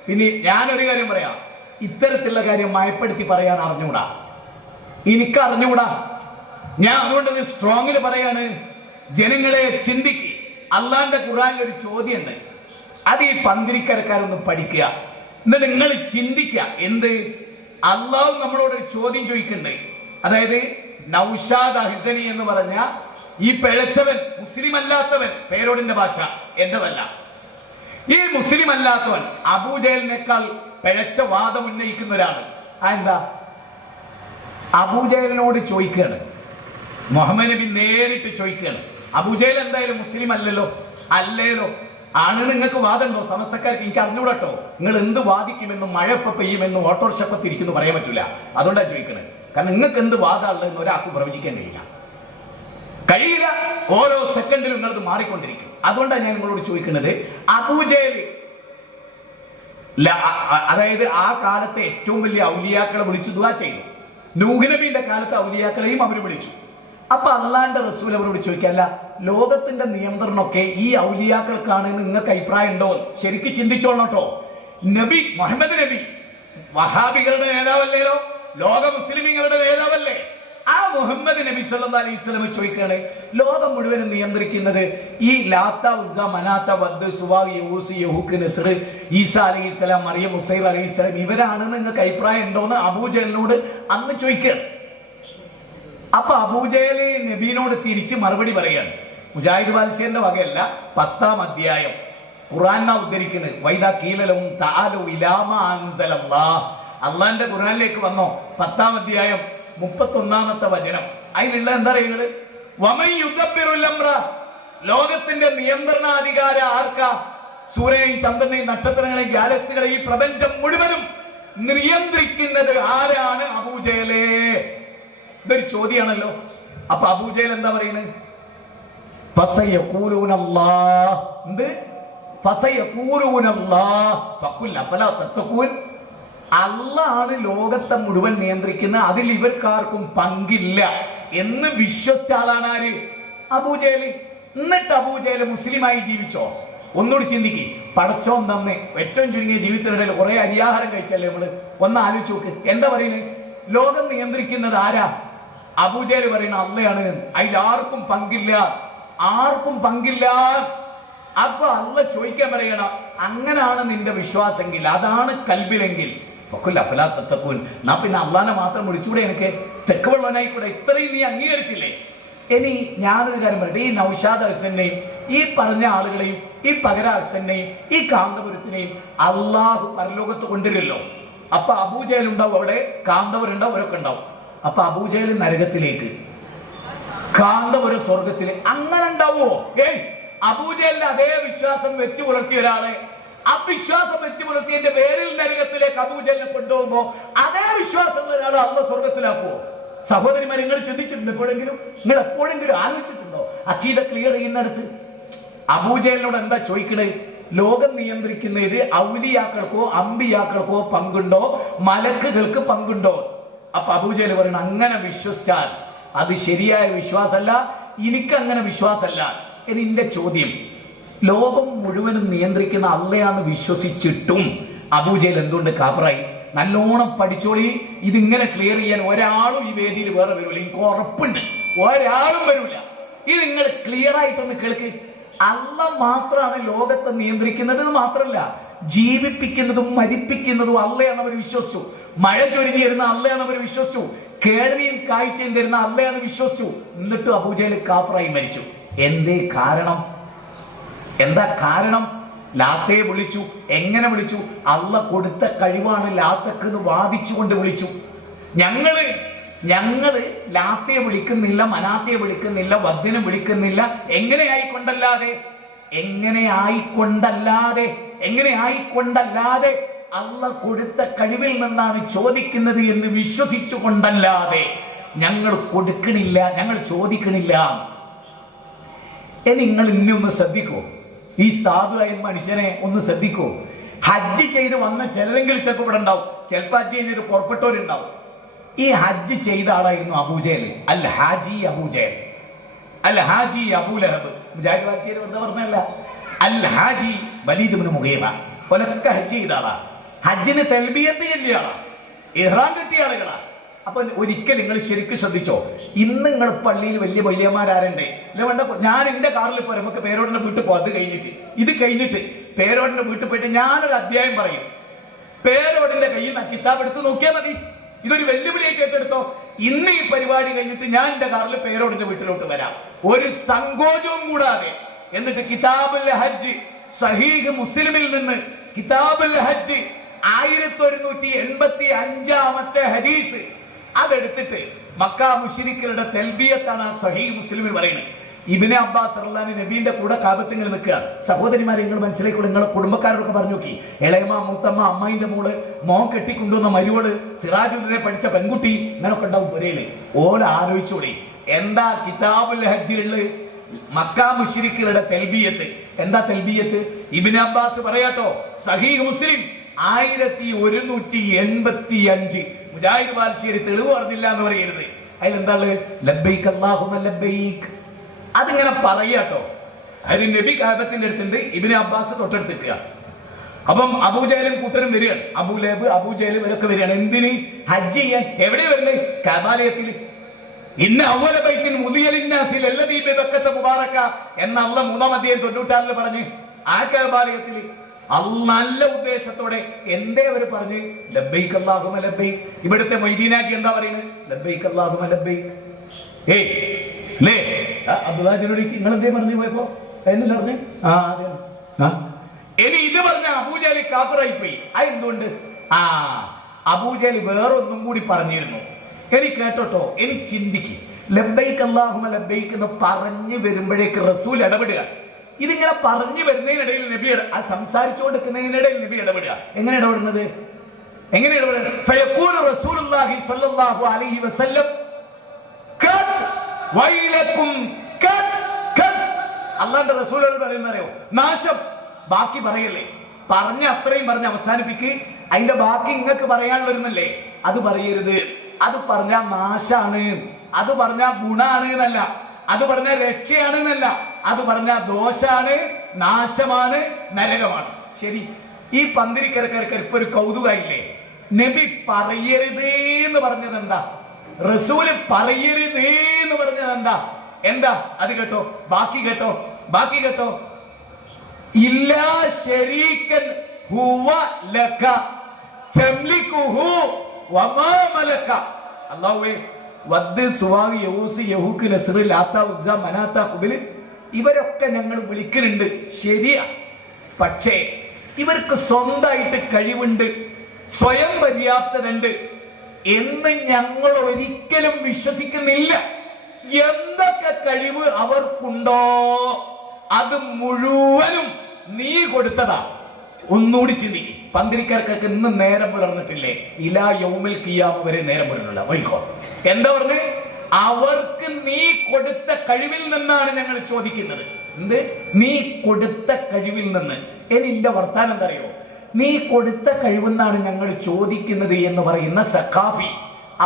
പിന്നെ ഞാനൊരു കാര്യം പറയാം, ഇത്തരത്തിലുള്ള കാര്യം മയപ്പെടുത്തി പറയാൻ അറിഞ്ഞൂടാ, എനിക്ക് അറിഞ്ഞൂടാ. ഞാൻ അതുകൊണ്ട് സ്ട്രോങ്ങിൽ പറയാണ്, ജനങ്ങളെ ചിന്തിക്ക്. അള്ളാന്റെ ഖുർആനിൽ ഒരു ചോദ്യം ഉണ്ട്, അത് ഈ പന്തിരിക്കരക്കാരൊന്ന് പഠിക്കുക. എന്നിട്ട് നിങ്ങൾ ചിന്തിക്കുക. എന്ത്? അള്ളാഹു നമ്മളോട് ഒരു ചോദ്യം ചോദിക്കണ്ടേ? അതായത് നൗഷാദ് അഹ്സനി എന്ന് പറഞ്ഞ ഈ പിഴച്ചവൻ, മുസ്ലിം അല്ലാത്തവൻ, പേരോടിന്റെ ഭാഷ എന്റെതല്ല, ഈ മുസ്ലിം അല്ലാത്തവൻ അബൂജഹലിനേക്കാൾ പിഴച്ച വാദം ഉന്നയിക്കുന്ന ഒരാള്. എന്താ? അബൂജഹലിനോട് ചോദിക്കുകയാണ്, മുഹമ്മദ് നബി നേരിട്ട് ചോദിക്കുകയാണ്, അബൂജഹൽ എന്തായാലും മുസ്ലിം അല്ലല്ലോ, അല്ലേലോ? ആണ് നിങ്ങൾക്ക് വാദമുണ്ടോ? സമസ്തക്കാർക്ക് എനിക്ക് അറിഞ്ഞൂടട്ടോ. നിങ്ങൾ എന്ത് വാദിക്കുമെന്നും മഴ എപ്പ പെയ്യുമെന്നും ഓട്ടോറിക്ഷപ്പത്തിരിക്കുന്നു പറയാൻ പറ്റൂല. അതുകൊണ്ടാണ് ചോദിക്കണത്. കാരണം നിങ്ങൾക്ക് എന്ത് വാദമുള്ളതെന്ന് ഒരാൾക്ക് പ്രവചിക്കാൻ കഴിയില്ല. ഓരോ സെക്കൻഡിലും നിങ്ങളത് മാറിക്കൊണ്ടിരിക്കും. അതുകൊണ്ടാണ് ഞാൻ നിങ്ങളോട് ചോദിക്കുന്നത്, അബൂജഹൽ അതായത് ആ കാലത്തെ ഏറ്റവും വലിയ ഔലിയാക്കളെ വിളിച്ചു ദുആ ചെയ്തു. നൂഹ് നബിയുടെ കാലത്തെ ഔലിയാക്കളെയും അവർ വിളിച്ചു. അപ്പൊ അള്ളാന്റെ റസൂൽ അവരോട് ചോദിക്കല്ല, ലോകത്തിന്റെ നിയന്ത്രണമൊക്കെ ഈ ഔലിയാക്കൾക്കാണ്, നിങ്ങൾക്ക് അഭിപ്രായം ഉണ്ടോ? ശരിക്കും ചിന്തിച്ചോളണം കേട്ടോ. നബി മുഹമ്മദ് നബി വഹാബികളുടെ നേതാവല്ലേലോ, ലോക മുസ്ലിമീങ്ങളുടെ നേതാവല്ലേ? ആ മുഹമ്മദ് മുഹമ്മദ് നബി സല്ലല്ലാഹു അലൈഹി വസല്ലം ചോദിക്കുകയാണ്, ലോകം മുഴുവനും നിയന്ത്രിക്കുന്നത് ഈ ലാത്ത, ഉസ്സ, മനാത്ത, വദ്, സുവാ, യഹൂസ്, യഹൂക്ക്, നസ്ർ, ഈസാ അലൈഹിസ്സലാം, മറിയം, ഉസൈർ അലൈഹിസ്സലാം ഇവരാണെന്ന് നിങ്ങൾക്ക് അഭിപ്രായം ഉണ്ടോന്ന് അബൂജഹലിനോട് അന്ന് ചോദിക്കുകയാണ്. അപ്പൊ അബൂജഹൽ നബീനോട് തിരിച്ച് മറുപടി പറയാണ്. മുജാഹിദ് ബാൽശേന്റെ വകയല്ല, 10-ാം അധ്യായം ഖുർആനാ ഉദ്ധരിക്കുന്നത്. വൈദാ ഖീലലഹും തആലു ഇലാ മാ അൻസലല്ലാഹ്, അള്ളാന്റെ ഖുർആനിലേക്ക് വന്നോ, 10-ാം അധ്യായം 31-ാമത്തെ വചനം. അതിലുള്ള എന്താ പറയുന്നത്? വമൻ യുദബ്ബിറുൽ അംറ, ലോകത്തിന്റെ നിയന്ത്രണാധികാരം ആർക്കാ? സൂര്യനെയും ചന്ദ്രനെയും നക്ഷത്രങ്ങളെയും ഗാലക്സികളെയും ഈ പ്രപഞ്ചം മുഴുവനും നിയന്ത്രിക്കുന്നത് ആരാണ്? അബൂജഹലേ. ഇതൊരു ചോദ്യമാണല്ലോ. അപ്പൊ അബൂജഹൽ എന്താ പറയുന്നത്? ഫസയഖൂലൂനല്ലാഹ്, എന്ത്? ഫസയഖൂലൂനല്ലാഹ് ഫഖുൽ അഫലാ തത്തഖൂൻ. അള്ളാണ് ലോകത്തെ മുഴുവൻ നിയന്ത്രിക്കുന്ന, അതിൽ ഇവർക്കാർക്കും പങ്കില്ല എന്ന് വിശ്വസിച്ച ആളാണ് ആര്? അബൂജഹൽ. എന്നിട്ട് അബൂജഹൽ മുസ്ലിമായി ജീവിച്ചോ? ഒന്നുകൂടി ചിന്തിക്ക്. പടച്ചോൻ നമ്മെ ഏറ്റവും ചുരുങ്ങിയ ജീവിതത്തിനിടയിൽ കുറെ അരിയാഹാരം കഴിച്ചല്ലേ നമ്മള്? ഒന്ന് ആലോചിച്ച് നോക്ക്. എന്താ പറയുന്നത്? ലോകം നിയന്ത്രിക്കുന്നത് ആരാ? അബൂജഹൽ പറയുന്ന അള്ളയാണ്. അതിൽ ആർക്കും പങ്കില്ല, ആർക്കും പങ്കില്ല. അപ്പൊ അള്ള ചോദിക്കാൻ പറയണം, അങ്ങനാണ് നിന്റെ വിശ്വാസമെങ്കിൽ, അതാണ് കൽബിലെങ്കിൽ നാ പിന്നെ അള്ളാനെ മാത്രം വിളിച്ചൂടെ? എനിക്ക് തെക്കുവെള്ളവനായിക്കൂടെ? ഇത്രയും നീ അംഗീകരിച്ചില്ലേ? ഇനി ഞാനൊരു കാര്യം പറയട്ടെ. ഈ നൗഷാദ് ഹസനെയും ഈ പറഞ്ഞ ആളുകളെയും ഈ പകര ഹസനെയും ഈ കാന്തപുരത്തിനെയും അള്ളാഹു പരലോകത്ത് കൊണ്ടുവരുമല്ലോ. അപ്പൊ അബൂജഹൽ ഉണ്ടാവും അവിടെ, കാന്തപുരം അവരൊക്കെ ഉണ്ടാവും. അപ്പൊ അബൂജഹൽ നരകത്തിലേക്ക്, കാന്തപുരം സ്വർഗത്തില്. അങ്ങനെ ഉണ്ടാവോ? അബൂജഹലിന്റെ അതേ വിശ്വാസം വെച്ച് പുലർത്തിയ ഒരാളെ, അവിശ്വാസം വെച്ച് പുലർത്തിയതിന്റെ പേരിൽ നരകത്തിലേക്ക് അബൂജഹലിനെ കൊണ്ടുപോകുമ്പോ അതേ വിശ്വാസമുള്ള ഒരാളെ അള്ള സ്വർഗത്തിലാക്കുവോ? സഹോദരിമാർ, നിങ്ങൾ ചിന്തിച്ചിട്ടുണ്ട് എപ്പോഴെങ്കിലും? നിങ്ങൾ എപ്പോഴെങ്കിലും ആലോചിച്ചിട്ടുണ്ടോ? അക്കീദ ക്ലിയർ ചെയ്യുന്നിടത്ത് അബൂജഹലിനോട് എന്താ ചോദിക്കണേ? ലോകം നിയന്ത്രിക്കുന്നതിൽ ഔലിയാക്കൾക്കോ അമ്പിയാക്കൾക്കോ പങ്കുണ്ടോ, മലക്കുകൾക്ക് പങ്കുണ്ടോ? അപ്പൊ അബൂജഹൽ പറയണം, അങ്ങനെ വിശ്വസിച്ചാൽ അത് ശരിയായ വിശ്വാസമല്ല, എനിക്കങ്ങനെ വിശ്വാസമല്ല. ഇനി എന്റെ ചോദ്യം, ലോകം മുഴുവനും നിയന്ത്രിക്കുന്ന അള്ളയാന്ന് വിശ്വസിച്ചിട്ടും അബൂജഹൽ എന്തുകൊണ്ട് കാഫറായി? നല്ലോണം പഠിച്ചോളി. ഇതിങ്ങനെ ക്ലിയർ ചെയ്യാൻ ഒരാളും ഈ വേദിയിൽ വേറെ വരില്ല, എനിക്ക് ഉറപ്പുണ്ട്. ഒരാളും വരില്ല. ഇത് നിങ്ങൾ ക്ലിയർ ആയിട്ടൊന്ന് കേൾക്ക്. അള്ള മാത്രമാണ് ലോകത്തെ നിയന്ത്രിക്കുന്നത് മാത്രമല്ല, ജീവിപ്പിക്കുന്നതും മരിപ്പിക്കുന്നതും അള്ളയാന്ന് അവർ വിശ്വസിച്ചു. മഴ ചൊരിഞ്ഞു തരുന്ന അള്ളയാന്ന് അവർ വിശ്വസിച്ചു. കേൾവിയും കാഴ്ചയും തരുന്ന അള്ളയാന്ന് വിശ്വസിച്ചു. എന്നിട്ടും അബൂജഹൽ കാഫറായി മരിച്ചു. എന്തേ കാരണം? എന്താ കാരണം? ലാത്തയെ വിളിച്ചു. എങ്ങനെ വിളിച്ചു? അള്ള കൊടുത്ത കഴിവാണ് ലാത്തക്ക് എന്ന് വാദിച്ചുകൊണ്ട് വിളിച്ചു. ഞങ്ങള് ലാത്തയെ വിളിക്കുന്നില്ല, മനാത്തയെ വിളിക്കുന്നില്ല, വദ്ദിനെ വിളിക്കുന്നില്ല. എങ്ങനെ ആയിക്കൊണ്ടല്ലാതെ അള്ള കൊടുത്ത കഴിവിൽ നിന്നാണ് ചോദിക്കുന്നത് എന്ന് വിശ്വസിച്ചുകൊണ്ടല്ലാതെ ഞങ്ങൾ കൊടുക്കണില്ല, ഞങ്ങൾ ചോദിക്കണില്ല. നിങ്ങൾ ഇനി ഒന്ന് ശ്രദ്ധിക്കോ, ഈ സാധുവായ മനുഷ്യനെ ഒന്ന് ശ്രദ്ധിക്കോ. ഹജ്ജ് ചെയ്ത് വന്ന ചിലരെങ്കിലും ചിലപ്പോൾ ഇവിടെ ഉണ്ടാവും, ചിലപ്പോൾ ഹജ്ജ് ചെയ്ത് പുറപ്പെട്ടവരുണ്ടാവും. ഈ ഹജ്ജ് ചെയ്ത ആളായിരുന്നു അബൂജഹൽ. അൽ ഹാജി അബൂജഹൽ, അൽ ഹാജി അബൂലഹബ്. മുജാഹിദ് ബാദ്ശാഹി എന്താ പറഞ്ഞല്ല, അൽ ഹാജി വലീദ് ഇബ്നു മുഗീറ. ഒലൊക്കെ ഹജ്ജ് ചെയ്ത ആളാ, ഹജ്ജിന് തൽബിയത്ത് ചൊല്ലിയ ആളാ, ഇഹ്റാം കിട്ടിയ ആളുകളാ. അപ്പൊ ഒരിക്കൽ നിങ്ങൾ ശരിക്കും ശ്രദ്ധിച്ചോ, ഇന്ന് നിങ്ങൾ പള്ളിയിൽ വലിയ വല്യമാരാരുണ്ടേ? വേണ്ട, ഞാൻ എന്റെ കാറിൽ പോയി നമുക്ക് പേരോടിന്റെ വീട്ടിൽ പോകും. ഇത് കഴിഞ്ഞിട്ട് പേരോടിന്റെ വീട്ടിൽ പോയിട്ട് ഞാനൊരു അധ്യായം പറയും. പേരോടിന്റെ കയ്യിൽ നിന്ന് കിതാബ് എടുത്ത് നോക്കിയാൽ മതി. ഇതൊരു വെല്ലുവിളിയായിട്ട് ഏറ്റെടുത്തോ. ഇന്ന് ഈ പരിപാടി കഴിഞ്ഞിട്ട് ഞാൻ എന്റെ കാറിൽ പേരോടിന്റെ വീട്ടിലോട്ട് വരാം, ഒരു സങ്കോചവും കൂടാതെ. എന്നിട്ട് കിതാബുൽ ഹജ്ജ് സഹീഹ് മുസ്ലിമിൽ നിന്ന് കിതാബുൽ ഹജ്ജ് 1185-ാമത്തെ ഹദീസ് അതെടുത്തിട്ട് മക്കാ മുശ്രിക്കുകളുടെ തൽബിയത്താണ് സഹീഹ് മുസ്ലിമിൽ പറയുന്നത്. ഇബ്നു അബ്ബാസ് റളിയല്ലാഹു അൻഹു നബീന്റെ കൂടെ കാബത്തിങ്ങൾ നിൽക്കുക. സഹോദരിമാരെ, നിങ്ങൾ മനസ്സിലാക്കി, നിങ്ങളെ കുടുംബക്കാരോടൊക്കെ പറഞ്ഞു നോക്കി. ഇളയമ്മ, മൂത്തമ്മ, അമ്മായിന്റെ മോള്, മോൻ കെട്ടിക്കൊണ്ടുവന്ന മരുവള്, സിറാജുദ്ദീനെ പഠിച്ച പെൺകുട്ടി, ഇങ്ങനൊക്കെ ഉണ്ടാവും പുരയില്. ഓല ആലോചിച്ചോളി, എന്താ കിതാബുൽ ഹജ്ജിലുള്ള മക്കാ മുശ്രിക്കുകളുടെ തൽബിയത്ത്? എന്താ തൽബിയത്ത്? ഇബ്നു അബ്ബാസ് പറയാട്ടോ, സഹീഹ് മുസ്ലിം 1185. മുജാഹിദ് ബാദ്ശാഹി തെളിവ് പറഞ്ഞില്ല എന്ന് പറയരുത്. അതിലെന്താണ്? ലബ്ബൈക് അല്ലാഹുമ്മ ലബ്ബൈക്. അതിങ്ങനെ പറയാട്ടോ. അത് നബി കാബത്തിന്റെ അടുത്തുണ്ട്, ഇബ്നു അബ്ബാസ് തൊട്ടടുത്തേക്കുക. അപ്പം അബൂജഹലും കൂട്ടരും വരികയാണ്, അബൂലഹബ്, അബൂജഹൽ ഇവരൊക്കെ വരികയാണ്. എന്തിന്? ഹജ്ജ് ചെയ്യാൻ. എവിടെ വരില്ലേ? കഅബാലയത്തിൽ. ഇന്ന അവ്വല ബൈത്തിൻ മുദിയ ലിന്നാസി ലല്ലദീ ബിബക്കത മുബാറക എന്ന അല്ലാഹ് 3-ാം അധ്യായം 96-ൽ പറഞ്ഞു. ആ കഅബാലയത്തിൽ നല്ല ഉദ്ദേശത്തോടെ എന്തേ അവര് പറഞ്ഞു ലബ്ബൈക അല്ലാഹുമ്മ ലബ്ബൈക്. ഇവിടുത്തെ മൊയ്തീനാജി എന്താ പറയുന്നത്? ലബ്ബൈക അല്ലാഹുമ്മ ലബ്ബൈക്. അബ്ദുല്ലാഹിനോട് നിങ്ങൾ എന്തേ പറഞ്ഞു പോയപ്പോ എന്നില്ല പറഞ്ഞു. ഇനി ഇത് പറഞ്ഞ അബൂജഹൽ കാഫിറായി പോയി. എന്തുകൊണ്ട്? അബൂജഹൽ വേറൊന്നും കൂടി പറഞ്ഞിരുന്നു. എനിക്ക് കേട്ടോട്ടോ, എനിക്ക് ചിന്തിക്കും. ലബ്ബൈക അല്ലാഹുമ്മ ലബ്ബൈക് എന്ന് പറഞ്ഞു വരുമ്പോഴേക്ക് റസൂൽ ഇടപെടുക. ഇതിങ്ങനെ പറഞ്ഞു വരുന്നതിനിടയിൽ നബി സംസാരിച്ചുകൊണ്ടിരിക്കുന്നതിനിടയിൽ നബി ഇടപെടുക. എങ്ങനെ ഇടപെടുന്നത്? എങ്ങനെ ഇടപെടുന്നത്? ഫയഖൂലു റസൂലുള്ളാഹി സ്വല്ലല്ലാഹു അലൈഹി വസല്ലം കത് വൈലക്കും കത് കത്. അല്ലാഹുവിന്റെ റസൂലോട് പറയുന്നറിയോ? നാശം. ബാക്കി പറയല്ലേ, പറഞ്ഞ അത്രയും പറഞ്ഞ് അവസാനിപ്പിക്ക്. അതിന്റെ ബാക്കി നിങ്ങൾക്ക് പറയാൻ വരുന്നല്ലേ, അത് പറയരുത്. അത് പറഞ്ഞാൽ നാശാണ്, അത് പറഞ്ഞാൽ ഗുണാണ് എന്നല്ല, അത് പറഞ്ഞാൽ രക്ഷയാണ് എന്നല്ല, അത് പറഞ്ഞാൽ ദോഷാണ്, നാശമാണ്, നരകമാണ്. ശരി, ഈ പന്തിരിക്കരക്കാർക്ക് ഇപ്പൊ ഒരു കൗതുകയില്ലേ? നബി പറയരുതേ എന്ന് പറഞ്ഞത് എന്താ? റസൂല് പറയരുതേ എന്ന് പറഞ്ഞത് എന്താ? എന്താ അത്? കേട്ടോ, ബാക്കി കേട്ടോ, ബാക്കി കേട്ടോ. ഇല്ലാ ശരീകൻ ഹുവ ലക തംലികുഹു വമാ മലക. അല്ലാഹുവേ, വദ് സുവാഗ് യഊസ് യഹൂക്ക് നസ്ർ ലാത്ത ഉസ്സ മനാത്ത ഖുബൽ ഇവരൊക്കെ ഞങ്ങൾ വിളിക്കുന്നുണ്ട്, ശരിയാ. പക്ഷേ ഇവർക്ക് സ്വന്തമായിട്ട് കഴിവുണ്ട്, സ്വയം പര്യാപ്തതയുണ്ട് എന്ന് ഞങ്ങൾ ഒരിക്കലും വിശ്വസിക്കുന്നില്ല. എന്തൊക്കെ കഴിവ് അവർക്കുണ്ടോ അത് മുഴുവനും നീ കൊടുത്തതാ. ഒന്നുകൂടി ചിന്തിക്കും. പന്തിരിക്കാർക്കൊക്കെ ഇന്ന് നേരം പുലർന്നിട്ടില്ലേ? ഇലാ യൗമിൽ ഖിയാമ വരെ നേരം പുലർന്നില്ല. വൈകോ എന്താ പറഞ്ഞ്? അവർക്ക് നീ കൊടുത്ത കഴിവിൽ നിന്നാണ് ഞങ്ങൾ ചോദിക്കുന്നത്. എന്ത്? നീ കൊടുത്ത കഴിവിൽ നിന്ന്. എന്റെ വർത്താനം എന്താ അറിയോ? നീ കൊടുത്ത കഴിവെന്നാണ് ഞങ്ങൾ ചോദിക്കുന്നത് എന്ന് പറയുന്ന സഖാഫി,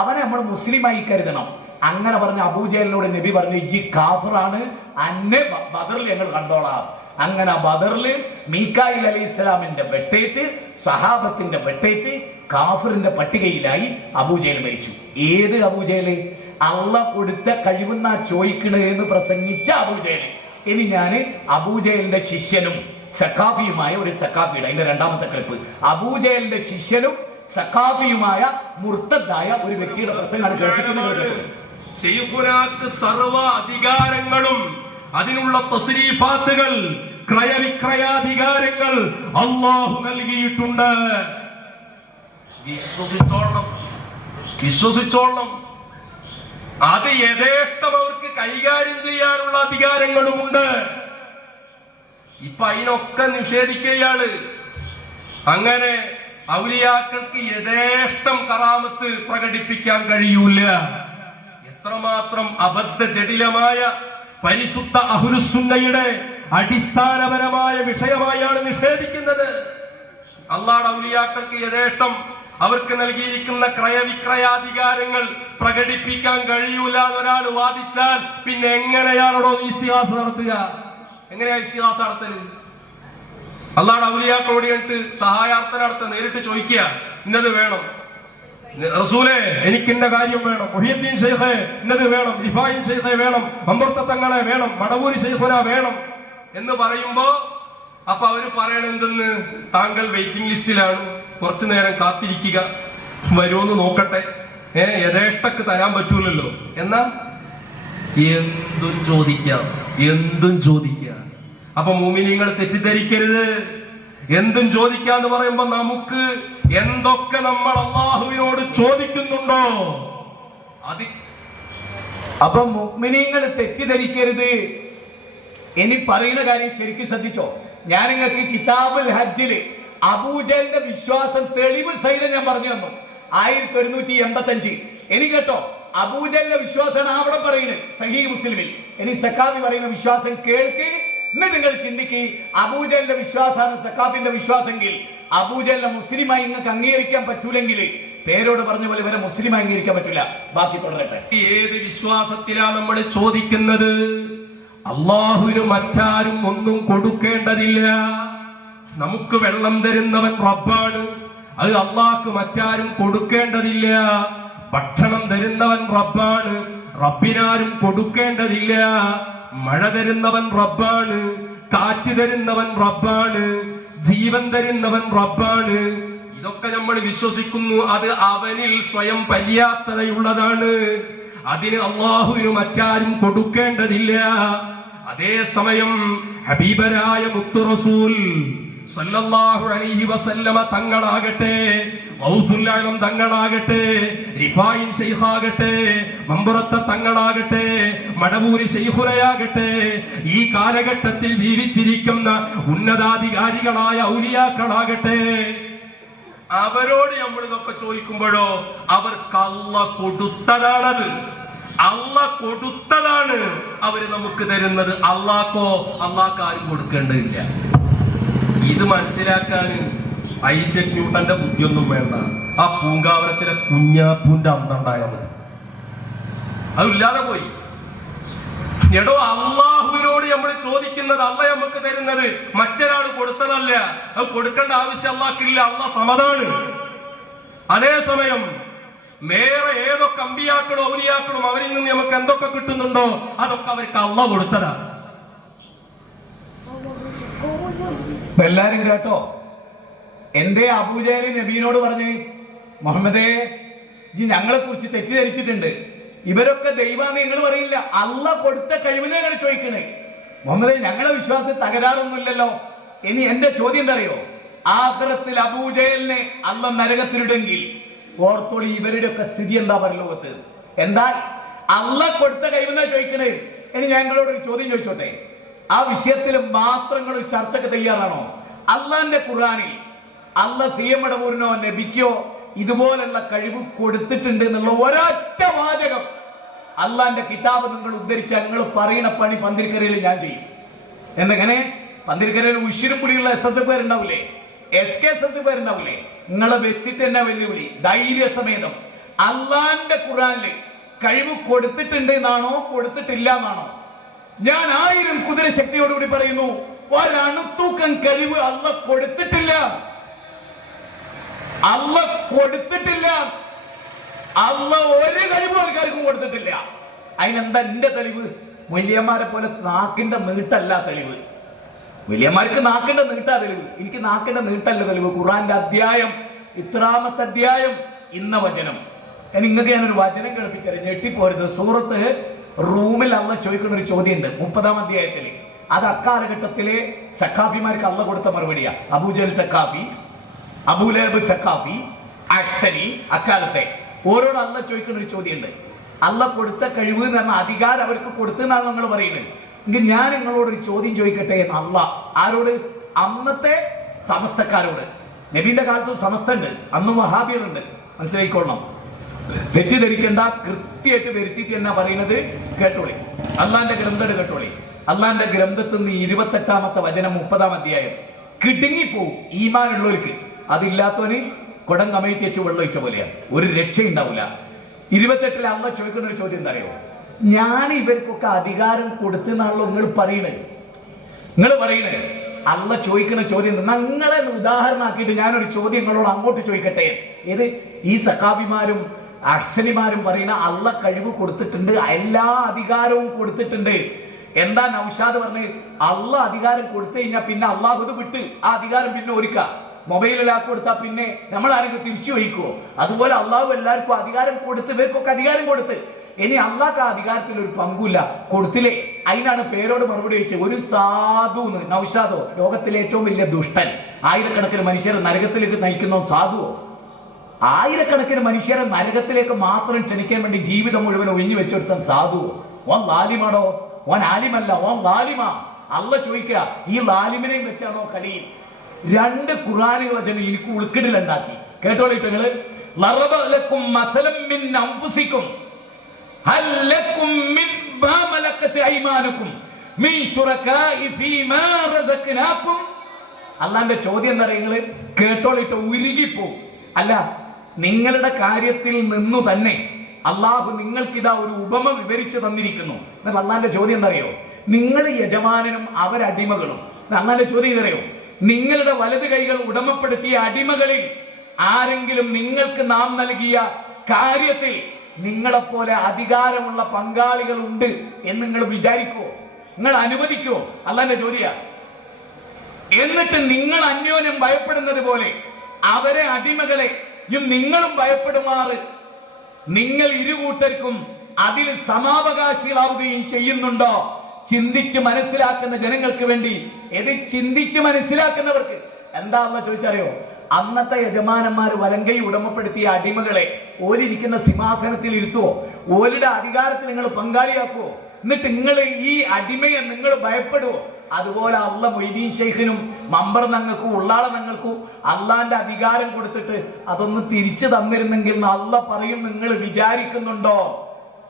അവനെ നമ്മൾ മുസ്ലിമായി കരുതണം. അങ്ങനെ പറഞ്ഞ അബൂജഹലിനോട് നബി പറഞ്ഞു, ഈ കാഫിറാണ്, അന്നെ ബദറിൽ ഞങ്ങൾ കണ്ടോളാം. അങ്ങനെ ബദറില് മീകായിൽ അലൈഹിസ്സലാമിന്റെ വെട്ടേറ്റ്, സഹാബത്തിന്റെ വെട്ടേറ്റ്, കാഫിറിന്റെ പട്ടികയിലായി അബൂജഹൽ മരിച്ചു. ഏത് അബൂജഹല്? അള്ളാഹ് കൊടുത്ത കഴിവെന്നാ ചോദിക്കണേ എന്ന് പ്രസംഗിച്ച അബൂജഹൽ. ഇനി ഞാന് അബൂജഹലിന്റെ ശിഷ്യനും സഖാഫിയുമായ ഒരു സഖാഫിയുടെ അതിന്റെ 2ാമത്തെ ക്ലിപ്പ്, അബൂജഹലിന്റെ ശിഷ്യനും സഖാഫിയുമായ മുർത്തദായ ഒരു വ്യക്തിയുടെ പ്രസംഗമാണ് കേൾപ്പിക്കുന്നത്. ശൈഖുനാക്ക് സർവ അധികാരങ്ങളും അതിനുള്ള തസ്രീഫാത്തുകൾ, ക്രയവിക്രയാധികാരങ്ങൾ അല്ലാഹു നൽകിയിട്ടുണ്ട്. വിശ്വസിച്ചോളണം, വിശ്വസിച്ചോളണം. അത് യഥേഷ്ടം അവർക്ക് കൈകാര്യം ചെയ്യാനുള്ള അധികാരങ്ങളുമുണ്ട്. ഇപ്പൊ അതിനൊക്കെ നിഷേധിക്കുകയാണ്. അങ്ങനെ ഔലിയാക്കൾക്ക് യഥേഷ്ടം കറാമത്ത് പ്രകടിപ്പിക്കാൻ കഴിയൂല. എത്രമാത്രം അബദ്ധ ജടിലമായ പരിശുദ്ധ അഹ്ലുസുന്നയുടെ അടിസ്ഥാനപരമായ വിഷയമായാണ് നിഷേധിക്കുന്നത്. അല്ലാഹുവിന്റെ ഔലിയാക്കൾക്ക് യഥേഷ്ടം അവർക്ക് നൽകിയിരിക്കുന്ന ക്രയവിക്രയാധികാരങ്ങൾ പ്രകടിപ്പിക്കാൻ കഴിയൂല എന്നൊരാൾ വാദിച്ചാൽ പിന്നെ എങ്ങനെയാണോ ഇസ്തിഹാസ നടത്തുക? എങ്ങനെയാ ഇസ്തിഹാസ നടത്തല്? അല്ലാഹുവിന്റെ ഔലിയാക്കളോട് കണ്ടിട്ട് സഹായാർത്ഥന നടത്തുക, നേരിട്ട് ചോദിക്കുക, ഇന്നത് വേണം റസൂലേ, എനിക്ക് ഇന്ന കാര്യം വേണം, മുഹിയുദ്ദീൻ ശൈഖേ ഇന്നത് വേണം, റിഫായി ശൈഖേ വേണം, അമൃത തങ്ങളെ വേണം, മടവൂരി ശൈഖുന വേണം എന്ന് പറയുമ്പോ അപ്പൊ അവര് പറയണ എന്തെന്ന്? താങ്കൾ വെയിറ്റിംഗ് ലിസ്റ്റിലാണ്, കുറച്ചു നേരം കാത്തിരിക്കുക, വരുമെന്ന് നോക്കട്ടെ, യഥേഷ്ടക്ക് തരാൻ പറ്റൂലല്ലോ. എന്നാ എന്തും ചോദിക്കാം, എന്തും ചോദിക്കാം. അപ്പൊ മുഅ്മിനീങ്ങൾ തെറ്റിദ്ധരിക്കരുത്. എന്തും ചോദിക്കാന്ന് പറയുമ്പോ നമുക്ക് എന്തൊക്കെ നമ്മൾ അല്ലാഹുവിനോട് ചോദിക്കുന്നുണ്ടോ അത്. അപ്പൊ മുഅ്മിനീങ്ങൾ തെറ്റിദ്ധരിക്കരുത്. ഇനി പറയുന്ന കാര്യം ശരിക്കും ശ്രദ്ധിച്ചോ. ഞാൻ നിങ്ങൾക്ക് കിതാബുൽ ഹജ്ജില് അബൂജഹലിന്റെ വിശ്വാസം തെളിവ് സഹിതം ഞാൻ പറഞ്ഞു തന്നു. 1185. ഇനി കേട്ടോ, അബൂജഹലിന്റെ വിശ്വാസമാണ് അവിടെ പറയുന്നത് സഹീഹ് മുസ്ലിമിൽ. ഇനി സഖാഫി പറയുന്ന വിശ്വാസം കേൾക്ക്. എന്നിട്ട് നിങ്ങൾ ചിന്തിക്ക്, അബൂജഹലിന്റെ വിശ്വാസമാണ് സഖാഫിന്റെ വിശ്വാസമെങ്കിൽ അബൂജഹലിനെ മുസ്ലിമായി നിങ്ങൾക്ക് അംഗീകരിക്കാൻ പറ്റൂലെങ്കിൽ പേരോട് പറഞ്ഞ പോലെ ഇവരെ മുസ്ലിമായി അംഗീകരിക്കാൻ പറ്റില്ല. ബാക്കി തുടരട്ടെ. ഏത് വിശ്വാസത്തിലാണ് നമ്മൾ ചോദിക്കുന്നത്? അള്ളാഹുവിന് മറ്റാരും ഒന്നും കൊടുക്കേണ്ടതില്ല. നമുക്ക് വെള്ളം തരുന്നവൻ റബ്ബാണ്, അത് അള്ളാഹ്ക്ക് മറ്റാരും കൊടുക്കേണ്ടതില്ല. ഭക്ഷണം തരുന്നവൻ റബ്ബാണ്, റബ്ബിനാരും കൊടുക്കേണ്ടതില്ല. മഴ തരുന്നവൻ റബ്ബാണ്, കാറ്റ് തരുന്നവൻ റബ്ബാണ്, ജീവൻ തരുന്നവൻ റബ്ബാണ്. ഇതൊക്കെ നമ്മൾ വിശ്വസിക്കുന്നു. അത് അവനിൽ സ്വയം പര്യാപ്തതയുള്ളതാണ്. അതിന് അള്ളാഹുവിന് മറ്റാരും കൊടുക്കേണ്ടതില്ല. അതേസമയം ഹബീബരായ മുത്തു റസൂൽ സല്ലല്ലാഹു അലൈഹി വസല്ലമ തങ്ങളാകട്ടെ, ഗൗസുൽ ആലം തങ്ങളാകട്ടെ, റിഫായിൻ ശൈഖാകട്ടെ, മമ്പുറത്തെ തങ്ങളാകട്ടെ, മടവൂരി ശൈഖുലയാകട്ടെ, ഈ കാലഘട്ടത്തിൽ ജീവിച്ചിരിക്കുന്ന ഉന്നതാധികാരികളായ ഔലിയാക്കളാകട്ടെ, അവരോട് നമ്മൾ ഇതൊക്കെ ചോദിക്കുമ്പോഴോ അവർക്ക് അല്ലാഹ് കൊടുത്തതാണത്. അല്ലാഹ് കൊടുത്തതാണ് അവര് നമുക്ക് തരുന്നത്. അള്ളാഹ്ക്ക് ആരും കൊടുക്കേണ്ടതില്ല. ഇത് മനസ്സിലാക്കാൻ ഐസക് ന്യൂട്ടന്റെ ബുദ്ധിയൊന്നും വേണ്ട. ആ പൂങ്കാവനത്തിലെ കുഞ്ഞാപ്പൂന്റെ അന്തണ്ടായാൽ മതി. അതില്ലാതെ പോയി. എടോ, അള്ളാഹുവിനോട് നമ്മൾ ചോദിക്കുന്നത് അള്ളാഹ് നമുക്ക് തരുന്നത് മറ്റൊരാൾ കൊടുത്തതല്ല. അത് കൊടുക്കേണ്ട ആവശ്യം അള്ളാഹ്ക്കില്ല. അള്ളാഹ് സമതാണ്. അതേസമയം വേറെ ഏതൊക്കെ അമ്പിയാക്കളും ഔലിയാക്കളും അവരിൽ നിന്ന് നമുക്ക് എന്തൊക്കെ കിട്ടുന്നുണ്ടോ അതൊക്കെ അവർക്ക് അള്ളാഹ് കൊടുത്തതാണ്. എല്ലാരും കേട്ടോ? എന്റെ അബൂജഹൽ നബീനോട് പറഞ്ഞ്, മുഹമ്മദേ ജി ഞങ്ങളെ കുറിച്ച് തെറ്റിദ്ധരിച്ചിട്ടുണ്ട്, ഇവരൊക്കെ ദൈവാന്ന് നിങ്ങൾ പറയില്ല, അള്ളാഹ് കൊടുത്ത കഴിവിനെ ഞങ്ങൾ ചോദിക്കണേ. മുഹമ്മദേ ഞങ്ങളെ വിശ്വാസത്തിൽ തകരാറൊന്നുമില്ലല്ലോ. ഇനി എന്റെ ചോദ്യം എന്താ അറിയോ? ആഖിറത്തിൽ അബൂജഹലിനെ അള്ളാഹ് നരകത്തിലിടെങ്കിൽ ഓർത്തോളി ഇവരുടെ ഒക്കെ സ്ഥിതി എന്താ പരലോകത്ത്? എന്താ അള്ളാഹ് കൊടുത്ത കഴിവിനാ ചോദിക്കണേ. ഇനി ഞങ്ങളോട് ഒരു ചോദ്യം ചോദിച്ചോട്ടെ, ആ വിഷയത്തിൽ മാത്രം ഒരു ചർച്ചക്ക് തയ്യാറാണോ? അള്ളാന്റെ ഖുർആനിൽ അള്ളാഹ് സി എം മടവൂരിനോ നബിക്കോ ഇതുപോലുള്ള കഴിവ് കൊടുത്തിട്ടുണ്ട് എന്നുള്ള ഒരൊറ്റ വാചകം അള്ളാന്റെ കിതാബ് നിങ്ങൾ ഉദ്ധരിച്ച നിങ്ങൾ പറയുന്ന പണി പന്തിരിക്കരയിൽ ഞാൻ ചെയ്യും. എന്തെങ്ങനെ? പന്തിരിക്കരയിൽ ഉശിരുപുടിയുള്ള SS പേരുണ്ടാവില്ലേ, SKSS പേരുണ്ടാവില്ലേ, നിങ്ങളെ വെച്ചിട്ട് തന്നെ വെല്ലുവിളി ധൈര്യസമേതം അള്ളാന്റെ ഖുർആനിൽ കഴിവ് കൊടുത്തിട്ടുണ്ട് എന്നാണോ കൊടുത്തിട്ടില്ല എന്നാണോ? ഞാൻ 1000 കുതിര ശക്തിയോടുകൂടി പറയുന്നു, ഒരണുത്തൂക്കൻ കഴിവ് അള്ളാഹ് കൊടുത്തിട്ടില്ല. അള്ളാഹ് കൊടുത്തിട്ടില്ല. അള്ളാഹ് ഒരു കഴിവ് ആൾക്കാർക്കും കൊടുത്തിട്ടില്ല. അതിനെന്താ എന്റെ തെളിവ്? വലിയന്മാരെ പോലെ നാക്കിന്റെ നീട്ടല്ല തെളിവ്. വലിയന്മാർക്ക് നാക്കിന്റെ നീട്ടാ തെളിവ്, എനിക്ക് നാക്കിന്റെ നീട്ടല്ല തെളിവ്. ഖുർആന്റെ അധ്യായം, ഇത്രാമത്തെ അധ്യായം, ഇന്ന വചനം. നിങ്ങൾക്ക് ഞാനൊരു വചനം കേൾപ്പിച്ചത് ഞെട്ടിപ്പോരുത്. സൂറത്ത് റൂമിൽ അള്ളാഹ് ചോദിക്കുന്ന ഒരു ചോദ്യമുണ്ട് 30-ാം അധ്യായത്തില്. അത് അക്കാലഘട്ടത്തിലെ സഖാഫിമാർക്ക് അള്ളാഹ് കൊടുത്ത മറുപടിയാ. അബൂജഹൽ സഖാഫി, അബൂലഹബ് സഖാഫി, അഹ്സനി, അക്കാലത്തെ ഓരോട് അള്ളാഹ് ചോദിക്കുന്ന ഒരു ചോദ്യമുണ്ട്. അള്ളാഹ് കൊടുത്ത കഴിവ് എന്ന് പറഞ്ഞ അധികാരം അവർക്ക് കൊടുത്തെന്നാണ് നിങ്ങൾ പറയുന്നത്. എങ്കിൽ ഞാൻ നിങ്ങളോട് ഒരു ചോദ്യം ചോദിക്കട്ടെ എന്ന് അള്ളാഹ് ആരോട്? അന്നത്തെ സമസ്തക്കാരോട്. നബീന്റെ കാലത്ത് സമസ്ത ഉണ്ട്, അന്നും വഹാബികളുണ്ട്, മനസ്സിലായിക്കൊള്ളണം. തെറ്റിദ്ധരിക്കേണ്ട, കൃത്യമായിട്ട് വരുത്തിയിട്ട് എന്നാ പറയുന്നത് കേട്ടോളി. അള്ളാന്റെ ഗ്രന്ഥം കേട്ടോളി. അള്ളാന്റെ ഗ്രന്ഥത്തിൽ നിന്ന് 28-ാമത്തെ വചനം 30-ാം അധ്യായം. കിടുങ്ങിപ്പോവും ഈമാനുള്ളവർക്ക്. അതില്ലാത്തവന് കുടം കമഴ്ത്തി വെച്ച് വെള്ളം ഒഴിച്ച പോലെയാണ്, ഒരു രക്ഷയുണ്ടാവില്ല. 28-ൽ അള്ളാഹ് ചോദിക്കുന്ന ഒരു ചോദ്യം എന്താ അറിയോ? ഞാൻ ഇവർക്കൊക്കെ അധികാരം കൊടുത്തെന്നാണല്ലോ നിങ്ങൾ പറയണത്. അള്ളാഹ് ചോദിക്കുന്ന ചോദ്യം നിങ്ങളെ ഉദാഹരണമാക്കിയിട്ട് ഞാനൊരു ചോദ്യം നിങ്ങളോട് അങ്ങോട്ട് ചോദിക്കട്ടെ. ഏത്? ഈ സഖാബിമാരും അഹ്സനിമാരും പറയുന്ന അള്ളാഹ് കഴിവ് കൊടുത്തിട്ടുണ്ട്, എല്ലാ അധികാരവും കൊടുത്തിട്ടുണ്ട്. എന്താ നൗഷാദ് പറഞ്ഞത്? അള്ളാഹ് അധികാരം കൊടുത്തു കഴിഞ്ഞാൽ പിന്നെ അള്ളാഹു ഇത് വിട്ട് ആ അധികാരം പിന്നെ ഒരുക്കുക. മൊബൈലിലാക്കി കൊടുത്താൽ പിന്നെ നമ്മൾ ആരെങ്കിലും തിരിച്ചു വഹിക്കുവോ? അതുപോലെ അള്ളാഹു എല്ലാവർക്കും അധികാരം കൊടുത്ത്, ഇവർക്കൊക്കെ അധികാരം കൊടുത്ത്. ഇനി അള്ളാഹ് ആ അധികാരത്തിൽ ഒരു പങ്കുമില്ല, കൊടുത്തില്ലേ? അതിനാണ് പേരോട് മറുപടി വെച്ചത്. ഒരു സാധു നൗഷാദോ, ലോകത്തിലെ ഏറ്റവും വലിയ ദുഷ്ടൻ, ആയിരക്കണക്കിന് മനുഷ്യരെ നരകത്തിലേക്ക് നയിക്കുന്ന സാധുവോ? ആയിരക്കണക്കിന് മനുഷ്യരെ നരകത്തിലേക്ക് മാത്രം ക്ഷണിക്കാൻ വേണ്ടി ജീവിതം മുഴുവൻ ഒഴിഞ്ഞു വെച്ചെടുത്ത സാധുവോ? ഓൻ ലാലിമാണോ? ഓൻ ആലിമല്ല, ഓൻ ലാലിമാ. അള്ളാഹ് ചോദിക്കുക, ഈ ലാലിമിനെയും വെച്ചാണോ കളി? 2 ഖുർആനി വചനം എനിക്ക് ഉൾക്കിടലുണ്ടാക്കി. കേട്ടോളിട്ട് നിങ്ങള്. ലറബലക്കും മസലം മിൻ അൻഫുസിക്കും ഹൽ ലക്കും മിമ്മാ മലക്കത് അയ്മാനുക്കും മിൻ ശുറകാഇ ഫീമാ റസഖ്നാകും. അള്ളാന്റെ ചോദ്യം എന്താ പറയുക? നിങ്ങള് കേട്ടോളിട്ട് ഉരുകിപ്പോ. അല്ല, നിങ്ങളുടെ കാര്യത്തിൽ നിന്നു തന്നെ അള്ളാഹു നിങ്ങൾക്കിതാ ഒരു ഉപമ വിവരിച്ചു തന്നിരിക്കുന്നു. എന്നാൽ അള്ളാന്റെ ചോദ്യം എന്താ അറിയോ? നിങ്ങൾ യജമാനനും അവരടിമകളും. അള്ളാന്റെ ചോദ്യം ഇതറിയോ? നിങ്ങളുടെ വലത് കൈകൾ ഉടമപ്പെടുത്തിയ അടിമകളിൽ ആരെങ്കിലും നിങ്ങൾക്ക് നാം നൽകിയ കാര്യത്തിൽ നിങ്ങളെപ്പോലെ അധികാരമുള്ള പങ്കാളികൾ ഉണ്ട് എന്ന് നിങ്ങൾ വിചാരിക്കുവോ? നിങ്ങൾ അനുവദിക്കുവോ? അല്ലാന്റെ ചോദ്യ. എന്നിട്ട് നിങ്ങൾ അന്യോന്യം ഭയപ്പെടുന്നത് പോലെ അവരെ അടിമകളെ നിങ്ങളും ഭയപ്പെടുമാറ് നിങ്ങൾ ഇരുകൂട്ടർക്കും അതിൽ സമാവകാശികളാവുകയും ചെയ്യുന്നുണ്ടോ? ചിന്തിച്ച് മനസ്സിലാക്കുന്ന ജനങ്ങൾക്ക് വേണ്ടി. ഇത് ചിന്തിച്ച് മനസ്സിലാക്കുന്നവർക്ക് എന്താ അള്ളാഹ് ചോദിച്ചറിയോ? അന്നത്തെ യജമാനന്മാർ വലങ്കൈ ഉടമപ്പെടുത്തിയ അടിമകളെ ഓലിരിക്കുന്ന സിംഹാസനത്തിൽ ഇരുത്തുവോ? ഓലിയുടെ അധികാരത്തിൽ നിങ്ങൾ പങ്കാളിയാക്കുവോ? എന്നിട്ട് നിങ്ങൾ ഈ അടിമയെ നിങ്ങൾ ഭയപ്പെടുവോ? അതുപോലെ അള്ള മൊയ്തീൻ ഷെയ്ഖിനും മമ്പർ നങ്ങൾക്കും ഉള്ളാള നങ്ങൾക്കും അള്ളാന്റെ അധികാരം കൊടുത്തിട്ട് അതൊന്ന് തിരിച്ചു തന്നിരുന്നെങ്കിൽ അള്ള പറയും നിങ്ങൾ വിചാരിക്കുന്നുണ്ടോ?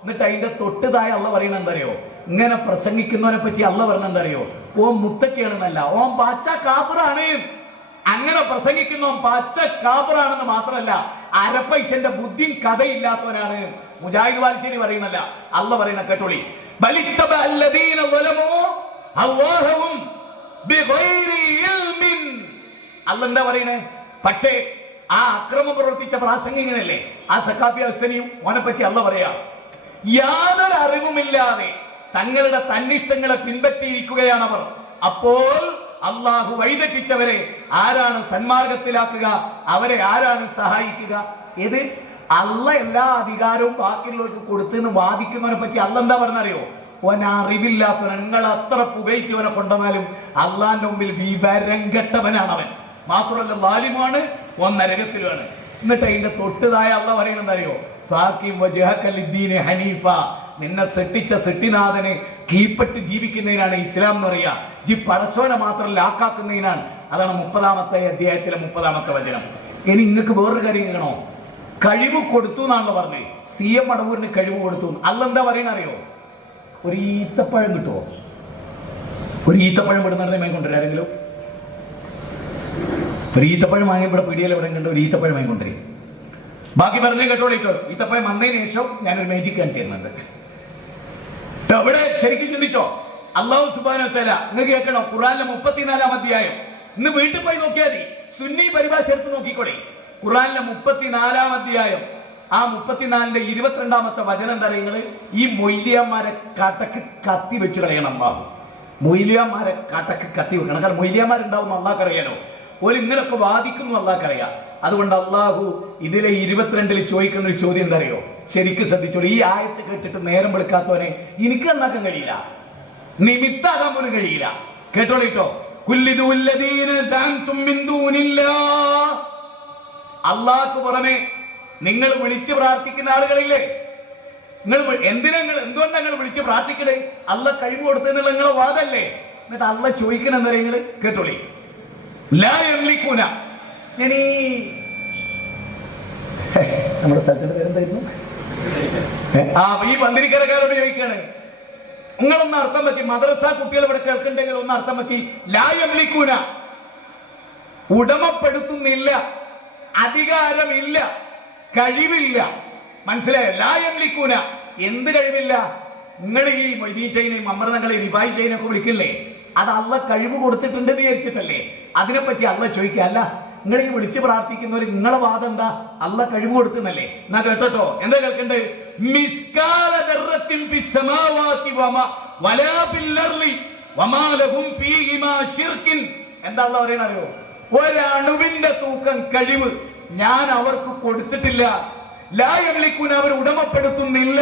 എന്നിട്ട് അതിന്റെ തൊട്ടുതായ അള്ള പറയണ എന്തറിയോ? ഇങ്ങനെ പ്രസംഗിക്കുന്നവനെ പറ്റി അള്ള പറഞ്ഞ എന്തറിയോ? ഓൻ മുത്തക്കേണെന്നല്ല, ഓൻ പാച്ച കാഫറാണ്. അങ്ങനെ പ്രസംഗിക്കുന്നവൻ പാച്ച കാഫറാണെന്ന് മാത്രമല്ല അരപ്പൈശന്റെ ബുദ്ധിയും കഥയില്ലാത്തവനാണ്. മുജാഹിദ് വാലിശ്ശേരി പറയുന്നല്ല, അള്ള പറയണ കേട്ടോളി. അല്ല എന്താ പറയണേ? പക്ഷേ ആ അക്രമം പ്രവർത്തിച്ച പ്രാസംഗികനല്ലേ ആ സഖാഫി ഹസനിയും, ഓനെ പറ്റി അല്ല പറയാ, യാതൊരു അറിവുമില്ലാതെ തങ്ങളുടെ തന്നിഷ്ടങ്ങളെ പിൻപറ്റിയിരിക്കുകയാണ് അവർ. അപ്പോൾ അള്ളാഹു വഴിതെറ്റിച്ചവരെ ആരാണ് സന്മാർഗത്തിലാക്കുക? അവരെ ആരാണ് സഹായിക്കുക? ഇത് അല്ല എല്ലാ അധികാരവും ബാക്കിയുള്ളവർക്ക് കൊടുത്തെന്ന് വാദിക്കുന്നവനെ പറ്റി അല്ല എന്താ പറഞ്ഞറിയോ? ഓൻ അറിവില്ലാത്തവൻ. നിങ്ങൾ അത്ര പുകയ്ക്കവനെ കൊണ്ടുവന്നാലും അള്ളാന്റെ മുമ്പിൽ വിവരം കെട്ടവനാണ് അവൻ. മാത്രമല്ല വാലിമാണ്, ഓൻ നരകത്തിലുമാണ്. എന്നിട്ട് അതിന്റെ തൊട്ടുതായ അള്ള പറയണെന്നറിയോ? ഹനീഫ, നിന്നെ സൃഷ്ടിച്ച സൃഷ്ടിനാഥനെ കീഴ്പ്പെട്ട് ജീവിക്കുന്നതിനാണ് ഇസ്ലാം എന്ന് പറയാ. ജി പടച്ചോനെ മാത്രം ലാക്കാക്കുന്നതിനാണ്. അതാണ് 30-ാമത്തെ അധ്യായത്തിലെ 30-ാമത്തെ വചനം. ഇനി നിങ്ങൾക്ക് വേറൊരു കാര്യം കേൾക്കണോ? കഴിവ് കൊടുത്തു എന്നാണല്ലോ പറഞ്ഞത്. CM മടവൂരിന് കഴിവ് കൊടുത്തു. അല്ലെന്താ പറയണറിയോ? ഒരു ഈത്തപ്പഴം കിട്ടുമോ? ഒരു ഈത്തപ്പഴം വിടുന്നതിനെ വാങ്ങിക്കൊണ്ടിരും ആരെങ്കിലും? ഒരു ഈത്തപ്പഴം വാങ്ങി ഇവിടെ പീടികയിൽ എവിടെ കണ്ട് ഒരു ഈത്തപ്പഴം വാങ്ങിക്കൊണ്ടിരും. ബാക്കി പറഞ്ഞേ കേട്ടോളിട്ടോ. ഈത്തപ്പഴം വന്നതിന് ശേഷം ഞാനൊരു മാജിക് കാണിച്ചു തരുന്നുണ്ട്. ഇവിടെ ശരിക്കും ചിന്തിച്ചോ? അല്ലാഹു സുബ്ഹാനഹു വ തആല നിങ്ങൾക്ക് കേൾക്കണോ? ഖുർആനിലെ 34-ാം അധ്യായം. ഇന്ന് വീട്ടിൽ പോയി നോക്കിയാൽ മതി. സുന്നി പരിഭാഷ എടുത്ത് നോക്കിക്കോളെ. ഖുർആനിലെ 34-ാം അധ്യായം, ആ 34-ന്റെ 22-ാമത്തെ വചനം എന്താ നിങ്ങള്? ഈ മൊയ്ലിയന്മാരെ കട്ടക്ക് കത്തി വെച്ച് കളയണം. അല്ലാഹു മൊയ്ലിയന്മാരെ കട്ടക്ക് കത്തി വെക്കണം. കാരണം മൊയ്ലിയന്മാരുണ്ടാവും അള്ളാഹ്ക്കറിയാലോ. ഓല് ഇങ്ങനൊക്കെ വാദിക്കുന്നു അള്ളാഹ്ക്കറിയാം. അതുകൊണ്ട് അള്ളാഹു ഇതിലെ 22-ൽ ചോദിക്കുന്ന ഒരു ചോദ്യം എന്താ അറിയോ? ശരിക്കും ശ്രദ്ധിച്ചോളൂ. ഈ ആയത്ത് കേട്ടിട്ട് നേരം വെളുക്കാത്തവനെ എനിക്ക് നന്നാക്കാൻ കഴിയില്ല, നിമിത്താകാൻ പോലും കഴിയില്ല. കേട്ടോളിട്ടോ. അള്ളാഹ്ക്ക് പുറമെ നിങ്ങൾ വിളിച്ച് പ്രാർത്ഥിക്കുന്ന ആളുകളില്ലേ? നിങ്ങൾ എന്തുകൊണ്ടാണ് നിങ്ങൾ വിളിച്ച് പ്രാർത്ഥിക്കണേ? അല്ല കഴിവ് കൊടുത്തെന്നുള്ള നിങ്ങളെ വാദല്ലേ? എന്നിട്ട് അല്ല ചോദിക്കണ എന്താ നിങ്ങൾ കേട്ടോളി. ലാ യംലികൂന. ഞാനീ നമ്മുടെ സ്ഥലത്തിന്റെ പേരെന്തായിരുന്നു? ഈ പന്തിരിക്കരക്കാരോട് ചോദിക്കാണ്. നിങ്ങളൊന്ന് അർത്ഥം വെക്കി. മദ്രസ കുട്ടികൾ ഇവിടെ കേൾക്കുന്നുണ്ടെങ്കിൽ ഒന്ന് അർത്ഥം വെക്കി. ലാ യംലികൂന, ഉടമപ്പെടുത്തുന്നില്ല, അധികാരമില്ല, കഴിവില്ല. മനസ്സിലായോ? ലാ യംലികൂന. എന്ത് കഴിവില്ല? നിങ്ങൾ ഈ മൊയ്തീൻ ഷൈനെയും അമൃതങ്ങളെയും റിഫായി ഷൈനൊക്കെ വിളിക്കില്ലേ? അത് അള്ള കഴിവ് കൊടുത്തിട്ടുണ്ട് വിചാരിച്ചിട്ടല്ലേ? അതിനെപ്പറ്റി അള്ള ചോദിക്കുക. അല്ല നിങ്ങൾ ഈ വിളിച്ച് പ്രാർത്ഥിക്കുന്നവർ നിങ്ങളെ വാദം എന്താ? അള്ള കഴിവ് കൊടുക്കുന്നല്ലേ? എന്നാ കേട്ടോ. എന്താ കേൾക്കണ്ടേ? മിസ്കാല ദർറത്തിൻ ഫിസ് സമാവാതി വലാ ഫിൽ അർളി വമാ ലഹും ഫീഹിമാ ശിർകിൻ. എന്താ അള്ളാഹ് പറയുന്നത് അറിയോ? ഒരണുവിന്റെ തൂക്കം കഴിവ് ഞാൻ അവർക്ക് കൊടുത്തിട്ടില്ല. ലാ യംലികൂന, അവർ ഉടമപ്പെടുത്തുന്നില്ല.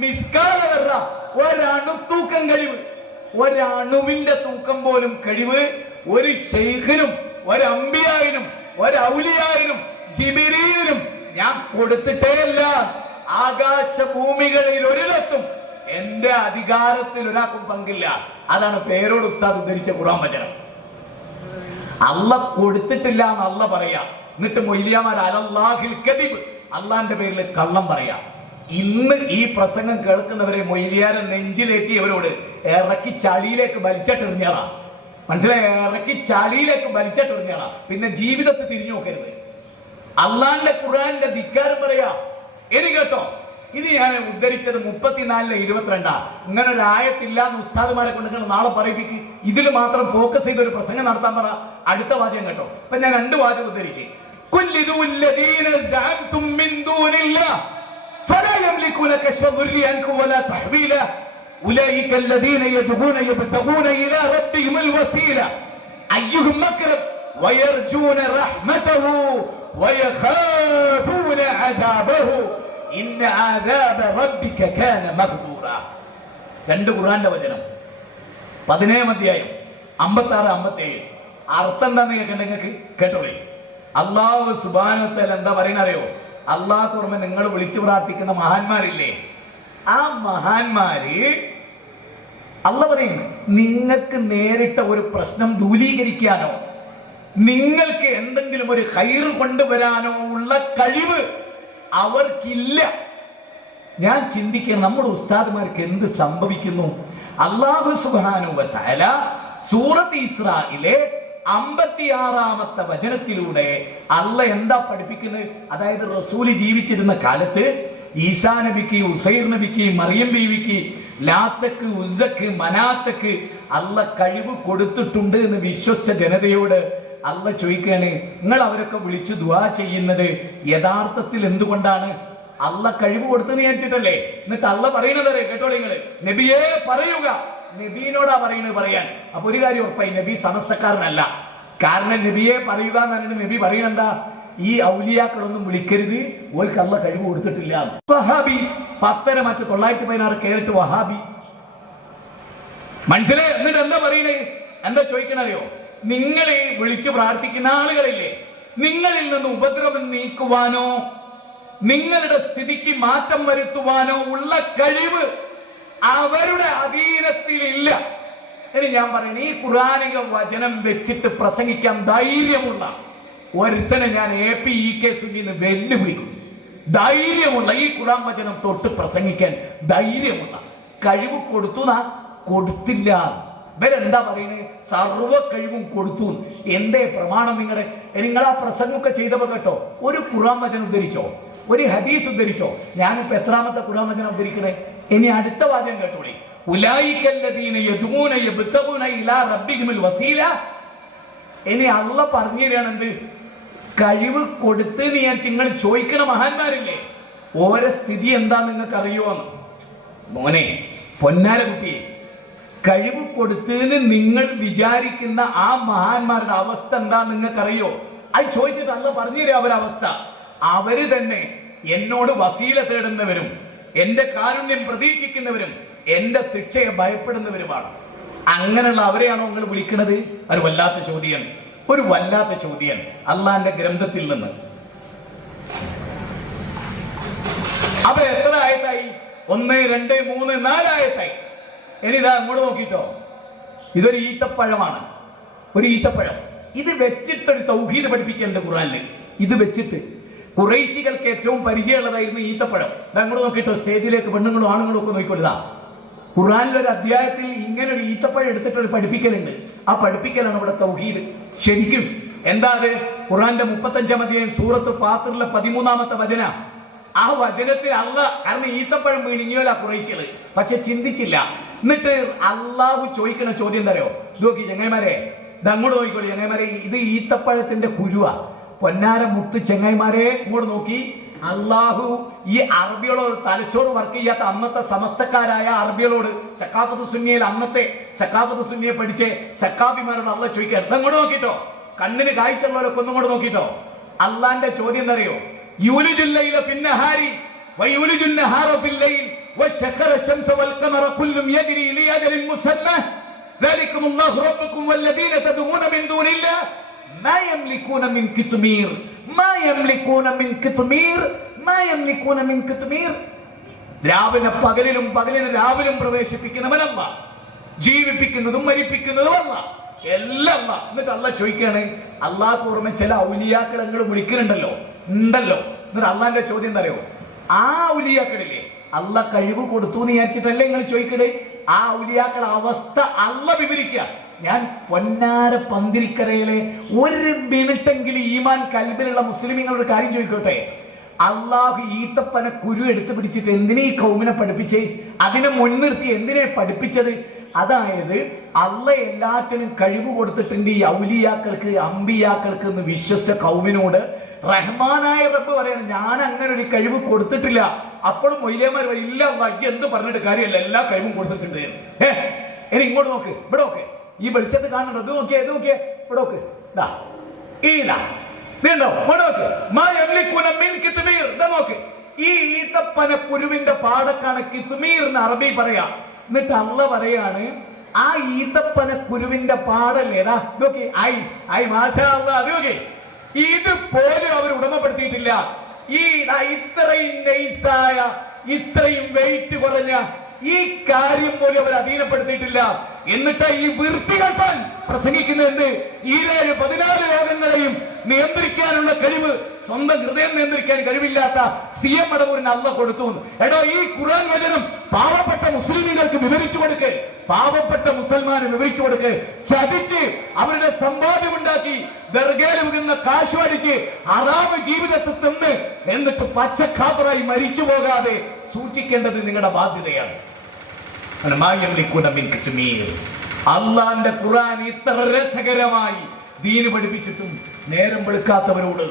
മിസ്കാല ദർറ, ഒരണു തൂക്കം കഴിവ്, ഒരണുവിന്റെ തൂക്കം പോലും കഴിവ് ഒരു ശൈഖിനും ഒരു അമ്പിയായിനും ഒരു ഔലിയായിനും ജിബ്രീലിനും ഞാൻ കൊടുത്തിട്ടേയില്ല. ആകാശഭൂമികളിൽ ഒരിടത്തും എന്റെ അധികാരത്തിൽ ഒരാൾക്കും പങ്കില്ല. അതാണ് പേരോട് ഉസ്താദ് ഉദ്ധരിച്ച ഖുർആൻ വചനം. അല്ല കൊടുത്തിട്ടില്ല എന്ന് അല്ല പറയാ. എന്നിട്ട് മൊയ്ലിയാമാർ അലല്ലാഹിൽ കദിബ്, അള്ളാന്റെ പേരിൽ കള്ളം പറയാ. ഇന്ന് ഈ പ്രസംഗം കേൾക്കുന്നവരെ മൊയ്ലിയാരെ നെഞ്ചിലേറ്റിയവരോട് ഇറക്കി ചളിയിലേക്ക് വലിച്ചിട്ടെറിഞ്ഞാളാ. മനസ്സിലായോ? ഇറക്കി ചളിയിലേക്ക് വലിച്ചിട്ടെറിഞ്ഞാളാ. പിന്നെ ജീവിതത്തിൽ തിരിഞ്ഞു നോക്കരുത്. അള്ളാന്റെ ഖുർആന്റെ ധിക്കാരം പറയാ. ഇനി കേട്ടോ, ഇത് ഞാൻ ഉദ്ധരിച്ചത് 34-22. ഇങ്ങനെ ഒരു ആയത്തില്ല എന്ന് ഉസ്താദുമാരെ കൊണ്ട് നിങ്ങൾ നാളെ പറയിപ്പിക്ക്. ഇതിൽ മാത്രം ഫോക്കസ് ചെയ്ത് ഒരു പ്രസംഗം നടത്താൻ പറ. അടുത്ത വാചകം കേട്ടോ. ഇപ്പൊ ഞാൻ 2 വാചകം ഉദ്ധരിച്ച്. فلا يملكون كشف الضر عنكم ولا تحويلا أولئك الذين يدعون يبتغون إلى ربهم الوسيلة أيهم أقرب ويرجون رحمته ويخافون عذابه إن عذاب ربك كان مغفورا. രണ്ട് ഖുർആന്റെ വചനം 17 അധ്യായം 56 57. അർത്ഥം എന്താന്ന് കേൾക്കണ്ട നിങ്ങൾക്ക് കേട്ടോളേ. അല്ലാഹു സുബ്ഹാനഹു വ തആല എന്താ പറയുന്ന അറിയോ? അല്ലാഹു ഓർമ്മ നിങ്ങൾ വിളിച്ചു പ്രാർത്ഥിക്കുന്ന മഹാന്മാരില്ലേ, ആ മഹാന്മാര് അല്ലാഹു പറയുന്നു നിങ്ങൾക്ക് നേരിട്ട ഒരു പ്രശ്നം ദൂരീകരിക്കാനോ നിങ്ങൾക്ക് എന്തെങ്കിലും ഒരു ഖൈർ കൊണ്ടുവരാനോ ഉള്ള കഴിവ് അവർക്കില്ല. ഞാൻ ചിന്തിക്കുക നമ്മുടെ ഉസ്താദ്മാർക്ക് എന്ത് സംഭവിക്കുന്നു? അല്ലാഹു സുബ്ഹാനഹു വ തആല സൂറത്ത് ഇസ്രായിലെ 56-ാമത്തെ വചനത്തിലൂടെ അള്ളാഹ് എന്താ പഠിപ്പിക്കുന്നത്? അതായത് റസൂല് ജീവിച്ചിരുന്ന കാലത്ത് ഈസാ നബിക്ക്, ഉസൈർ നബിക്ക്, മറിയം ബീവിക്ക്, ലാത്തക്ക്, ഉസ്സക്ക്, മനാത്തക്ക് അള്ളാഹ് കഴിവ് കൊടുത്തിട്ടുണ്ട് എന്ന് വിശ്വസിച്ച ജനതയോട് അള്ളാഹ് ചോദിക്കുകയാണ്, നിങ്ങൾ അവരൊക്കെ വിളിച്ച് ദുആ ചെയ്യുന്നത് യഥാർത്ഥത്തിൽ എന്തുകൊണ്ടാണ്? അള്ളാഹ് കഴിവ് കൊടുത്തെന്ന് വിചാരിച്ചിട്ടല്ലേ? എന്നിട്ട് അള്ളാഹ് പറയുന്നത് കേട്ടോളൂ നിങ്ങള്, നബിയെ പറയുക. നബീനോടാ പറയുന്നത് പറയാൻ. അപ്പൊ ഒരു കാര്യം ഉറപ്പായി, നബി സമസ്തക്കാരനല്ല. കാരണം നബിയെ പറയുക എന്ന് പറഞ്ഞിട്ട് നബി പറയണെന്താ? ഈ ഔലിയാക്കളൊന്നും വിളിക്കരുത്, ഓർക്ക് അള്ളാഹ് കഴിവ് കൊടുത്തിട്ടില്ല. വഹാബി 10-916 കേറിട്ട് വഹാബി മനസ്സിലായി. എന്നിട്ട് എന്താ പറയുന്നത്? എന്താ ചോദിക്കണറിയോ? നിങ്ങളെ വിളിച്ചു പ്രാർത്ഥിക്കുന്ന ആളുകളില്ലേ, നിങ്ങളിൽ നിന്ന് ഉപദ്രവം നീക്കുവാനോ നിങ്ങളുടെ സ്ഥിതിക്ക് മാറ്റം വരുത്തുവാനോ ഉള്ള കഴിവ് അവരുടെ അധീനത്തിലില്ല. ഇനി ഞാൻ പറയുന്നത്, ഈ ഖുർആനിക വചനം വെച്ചിട്ട് പ്രസംഗിക്കാൻ ധൈര്യമുള്ള ഒരുത്തനെ ഞാൻ APEK സുന്നിന്ന് വെല്ലുവിളിക്കും. ധൈര്യമുള്ള, ഈ ഖുർആൻ വചനം തൊട്ട് പ്രസംഗിക്കാൻ ധൈര്യമുള്ള. കഴിവ് കൊടുത്തു കൊടുത്തില്ല. ഇവരെന്താ പറയുന്നത്? സർവ കഴിവും കൊടുത്തു. എന്തേ പ്രമാണം? നിങ്ങൾ ആ പ്രസംഗമൊക്കെ ചെയ്തപ്പോ കേട്ടോ, ഒരു ഖുർആൻ വചനം ഉദ്ധരിച്ചോ, ഒരു ഹദീസ് ഉദ്ധരിച്ചോ? ഞാനിപ്പോ എത്രാമത്തെ ഖുർആൻ വചനം ഉദ്ധരിക്കണേ? ഇനി അടുത്ത വാചകം കേട്ടോളി. ഉലൈകല്ലദീന യദ്ഊന യബ്തഗൂന ഇലാ റബ്ബിഹിമുൽ വസീല. ഇനി അള്ളാഹ് പറഞ്ഞു തരാണ് എന്ത്? കഴിവ് കൊടുത്ത് വിചാരിച്ച് നിങ്ങൾ ചോദിക്കണ മഹാന്മാരില്ലേ, ഓരോ സ്ഥിതി എന്താ നിങ്ങൾക്ക് അറിയുമോന്ന്? മോനെ, പൊന്നാര കുട്ടിയെ, കഴിവ് കൊടുത്തതിന് നിങ്ങൾ വിചാരിക്കുന്ന ആ മഹാന്മാരുടെ അവസ്ഥ എന്താ നിങ്ങൾക്കറിയോ? അത് ചോദിച്ചിട്ട് അള്ളാഹ് പറഞ്ഞു തരാം അവരവസ്ഥ. അവര് തന്നെ എന്നോട് വസീല തേടുന്നവരും എന്റെ കാരുണ്യം പ്രതീക്ഷിക്കുന്നവരും എന്റെ ശിക്ഷയെ ഭയപ്പെടുന്നവരുമാണ്. അങ്ങനെയുള്ള അവരെയാണോ നിങ്ങൾ വിളിക്കുന്നത്? ഒരു വല്ലാത്ത ചോദ്യം, ഒരു വല്ലാത്ത ചോദ്യം. അള്ളാന്റെ ഗ്രന്ഥത്തിൽ നിന്ന് അവ എത്ര ആയത്തായി? 1, 2, 3, 4 ആയത്തായി. ഇനി ഇതാ അങ്ങോട്ട് നോക്കിട്ടോ, ഇതൊരു ഈത്തപ്പഴമാണ്, ഒരു ഈത്തപ്പഴം. ഇത് വെച്ചിട്ടൊരു തൗഹീദ് പഠിപ്പിക്കേണ്ട ഖുർആനിൽ. ഇത് വെച്ചിട്ട് ഖുറൈശികൾക്ക് ഏറ്റവും പരിചയമുള്ളതായിരുന്നു ഈത്തപ്പഴം. അങ്ങോട്ട് നോക്കിട്ടോ, സ്റ്റേജിലേക്ക് പെണ്ണുങ്ങളും ആണുങ്ങളും ഒക്കെ നോക്കിക്കൊള്ളുക. ഖുർആനിലൊരു അധ്യായത്തിൽ ഇങ്ങനെ ഒരു ഈത്തപ്പഴം എടുത്തിട്ടൊരു പഠിപ്പിക്കലുണ്ട്. ആ പഠിപ്പിക്കലാണ് ഇവിടെ തൗഹീദ്. ശരിക്കും എന്താ അത്? ഖുർആന്റെ 35-ാം അധ്യായം സൂറത്ത് ഫാത്തിറിലെ 13-ാമത്തെ വചന. ആ വചനത്തിൽ അള്ളാഹ്, കാരണം ഈത്തപ്പഴം വീണിഞ്ഞോല ഖുറൈശികള്, പക്ഷെ ചിന്തിച്ചില്ല. എന്നിട്ട് അള്ളാഹു ചോദിക്കുന്ന ചോദ്യം എന്താ അറിയോ? നോക്കി ചെങ്ങൈമാരെ, ഇതങ്ങോട്ട് നോക്കിക്കോളി ചെങ്ങൈമാരെ, ഇത് ഈത്തപ്പഴത്തിന്റെ കുരുവാ. പൊന്നാര മുത്ത് ചെങ്ങൈമാരെ ഇങ്ങോട്ട് നോക്കി. അള്ളാഹു ഈ അറബികളോട്, തലച്ചോറ് വർക്ക് ചെയ്യാത്ത അന്നത്തെ സമസ്തക്കാരായ അറബികളോട്, സക്കാഫത്ത് സുന്നിയിൽ അന്നത്തെ സക്കാഫത്ത് സുന്നിയെ പഠിച്ച് സക്കാഫിമാരോട് അള്ളാഹ് ചോദിക്കാറ്. ഇതങ്ങോട്ട് നോക്കിട്ടോ, കണ്ണിന് കാഴ്ചയുള്ളവരൊക്കെ ഒന്നും കൂടെ നോക്കിട്ടോ. അള്ളാന്റെ ചോദ്യം എന്താ അറിയോ? യൂലിജുൽ ലൈല ഫിന്നഹാരി വയൂലിജുൻ നഹാറ ഫിൽ ലൈൽ വശഖറ ശംസ വൽ ഖമറ കുല്ലും യജ്രി ലിഅജലിൻ മുസമ്മ ذلكم الله ربكم والذين تدعون من دون الله ما يملكون من قطمير ما يملكون من قطمير ما يملكون من قطمير. രാവിലെ പകലിലും പകലിനെ രാവിലും പ്രവേശിപ്പിക്കുന്നവനല്ല, ജീവിപ്പിക്കുന്നതും മരിപ്പിക്കുന്നതുമല്ല, എല്ലാം. എന്നിട്ട് അള്ളാഹ് ചോദിക്കാണ്, അള്ളാഹ് ഓർമ്മ ചില ഔലിയാക്കൾ നിങ്ങൾ വിളിക്കുന്നുണ്ടല്ലോ, ഉണ്ടല്ലോ. എന്നിട്ട് അള്ളാന്റെ ചോദ്യം എന്താ അറിയോ? ആ ഔലിയാക്കളില്ലേ അള്ളാഹ് കഴിവ് കൊടുത്തു എന്ന് വിചാരിച്ചിട്ടല്ലേ നിങ്ങൾ ചോദിക്കണേ? ആ ഔലിയാക്കൾ അവസ്ഥ അള്ളാഹ് വിവരിക്കുക. ഞാൻ പൊന്നാര പന്തിരിക്കരയിലെ 1 മിനിറ്റെങ്കിലും ഈമാൻ കൽബിലുള്ള മുസ്ലിമീങ്ങളുടെ കാര്യം ചോദിക്കട്ടെ. അള്ളാഹു ഈത്തപ്പന കുരു എടുത്തു പിടിച്ചിട്ട് എന്തിനെ ഈ കൗമിനെ പഠിപ്പിച്ചേ? അതിനെ മുൻനിർത്തി എന്തിനെ പഠിപ്പിച്ചത്? അതായത് അള്ളാഹ് എല്ലാറ്റിനും കഴിവ് കൊടുത്തിട്ടുണ്ട് ഈ ഔലിയാക്കൾക്ക്, അമ്പിയാക്കൾക്ക് എന്ന് വിശ്വസിച്ച കൗമിനോട് റഹ്മാനായ റബ്ബ് പറയാണ് ഞാൻ അങ്ങനെ ഒരു കഴിവ് കൊടുത്തിട്ടില്ല. അപ്പോഴും മൊയ്ലിയന്മാർ ഇല്ല വജ്ജ് എന്ത് പറഞ്ഞിട്ട് കാര്യമല്ല, എല്ലാ കഴിവും കൊടുത്തിട്ടുണ്ട്. ഇനി ഇങ്ങോട്ട് നോക്ക്, ഇവിടെ നോക്ക്, ഈ വെളിച്ചത്ത് കാണുന്നുണ്ടോ? ഇത് നോക്കിയേ, ഇത് നോക്കിയേ, ഇവിടെ നോക്ക്, നോക്ക്, ഈ ഈത്തപ്പന കുരുവിന്റെ പാടക്കാണ് കിത്മീർ എന്ന് അറബി പറയാ. എന്നിട്ട് അള്ള പറയാണ് ആ ഈത്തപ്പന കുരുവിന്റെ പാടല്ലേ നോക്കി, മാഷാ അല്ലാഹ്, അത് നോക്കി, ഇത് പോലും അവർ ഉടമപ്പെടുത്തിയിട്ടില്ല. ഈ ഇത്രയും നൈസായ, ഇത്രയും വെയിറ്റ് കുറഞ്ഞ ഈ കാര്യം പോലും അവർ അധീനപ്പെടുത്തിയിട്ടില്ല. എന്നിട്ട് ഈ വൃത്തികെട്ടാൻ പ്രസംഗിക്കുന്നത് ഈ 14 ലോകങ്ങളെയും നിയന്ത്രിക്കാനുള്ള കഴിവ് സ്വന്തം ഹൃദയം നിയന്ത്രിക്കാൻ കഴിവില്ലാത്ത CM മടവൂരിന് അള്ള കൊടുത്തു. എടോ, ഈ ഖുർആൻ വചനം പാവപ്പെട്ട മുസ്ലിമുകൾക്ക് വിവരിച്ചു കൊടുക്ക്, പാവപ്പെട്ട മുസൽമാന് വിവരിച്ചു കൊടുക്ക്. ചതിച്ച് അവരുടെ സമ്പാദ്യമുണ്ടാക്കി ദർഗയിൽ വിടുന്ന കാശ് അടിച്ച് ഹറാമ് ജീവിതത്തിൽ തിന്ന് എന്നിട്ട് പച്ചക്കാത്തറായി മരിച്ചു പോകാതെ സൂക്ഷിക്കേണ്ടത് നിങ്ങളുടെ ബാധ്യതയാണ്. അള്ളാന്റെ ഖുർആൻ ഇത്ര രസകരമായി ദീന് പഠിപ്പിച്ചിട്ടും നേരം വെളുക്കാത്തവരോട്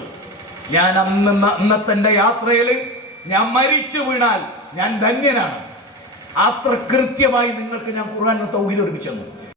ഞാൻ അന്നത്തെ യാത്രയില് ഞാൻ മരിച്ചു വീണാൽ ഞാൻ ധന്യനാണ്. അത്ര കൃത്യമായി നിങ്ങൾക്ക് ഞാൻ ഖുർആൻ തൗഹീദ് പഠിപ്പിച്ചു തന്നു.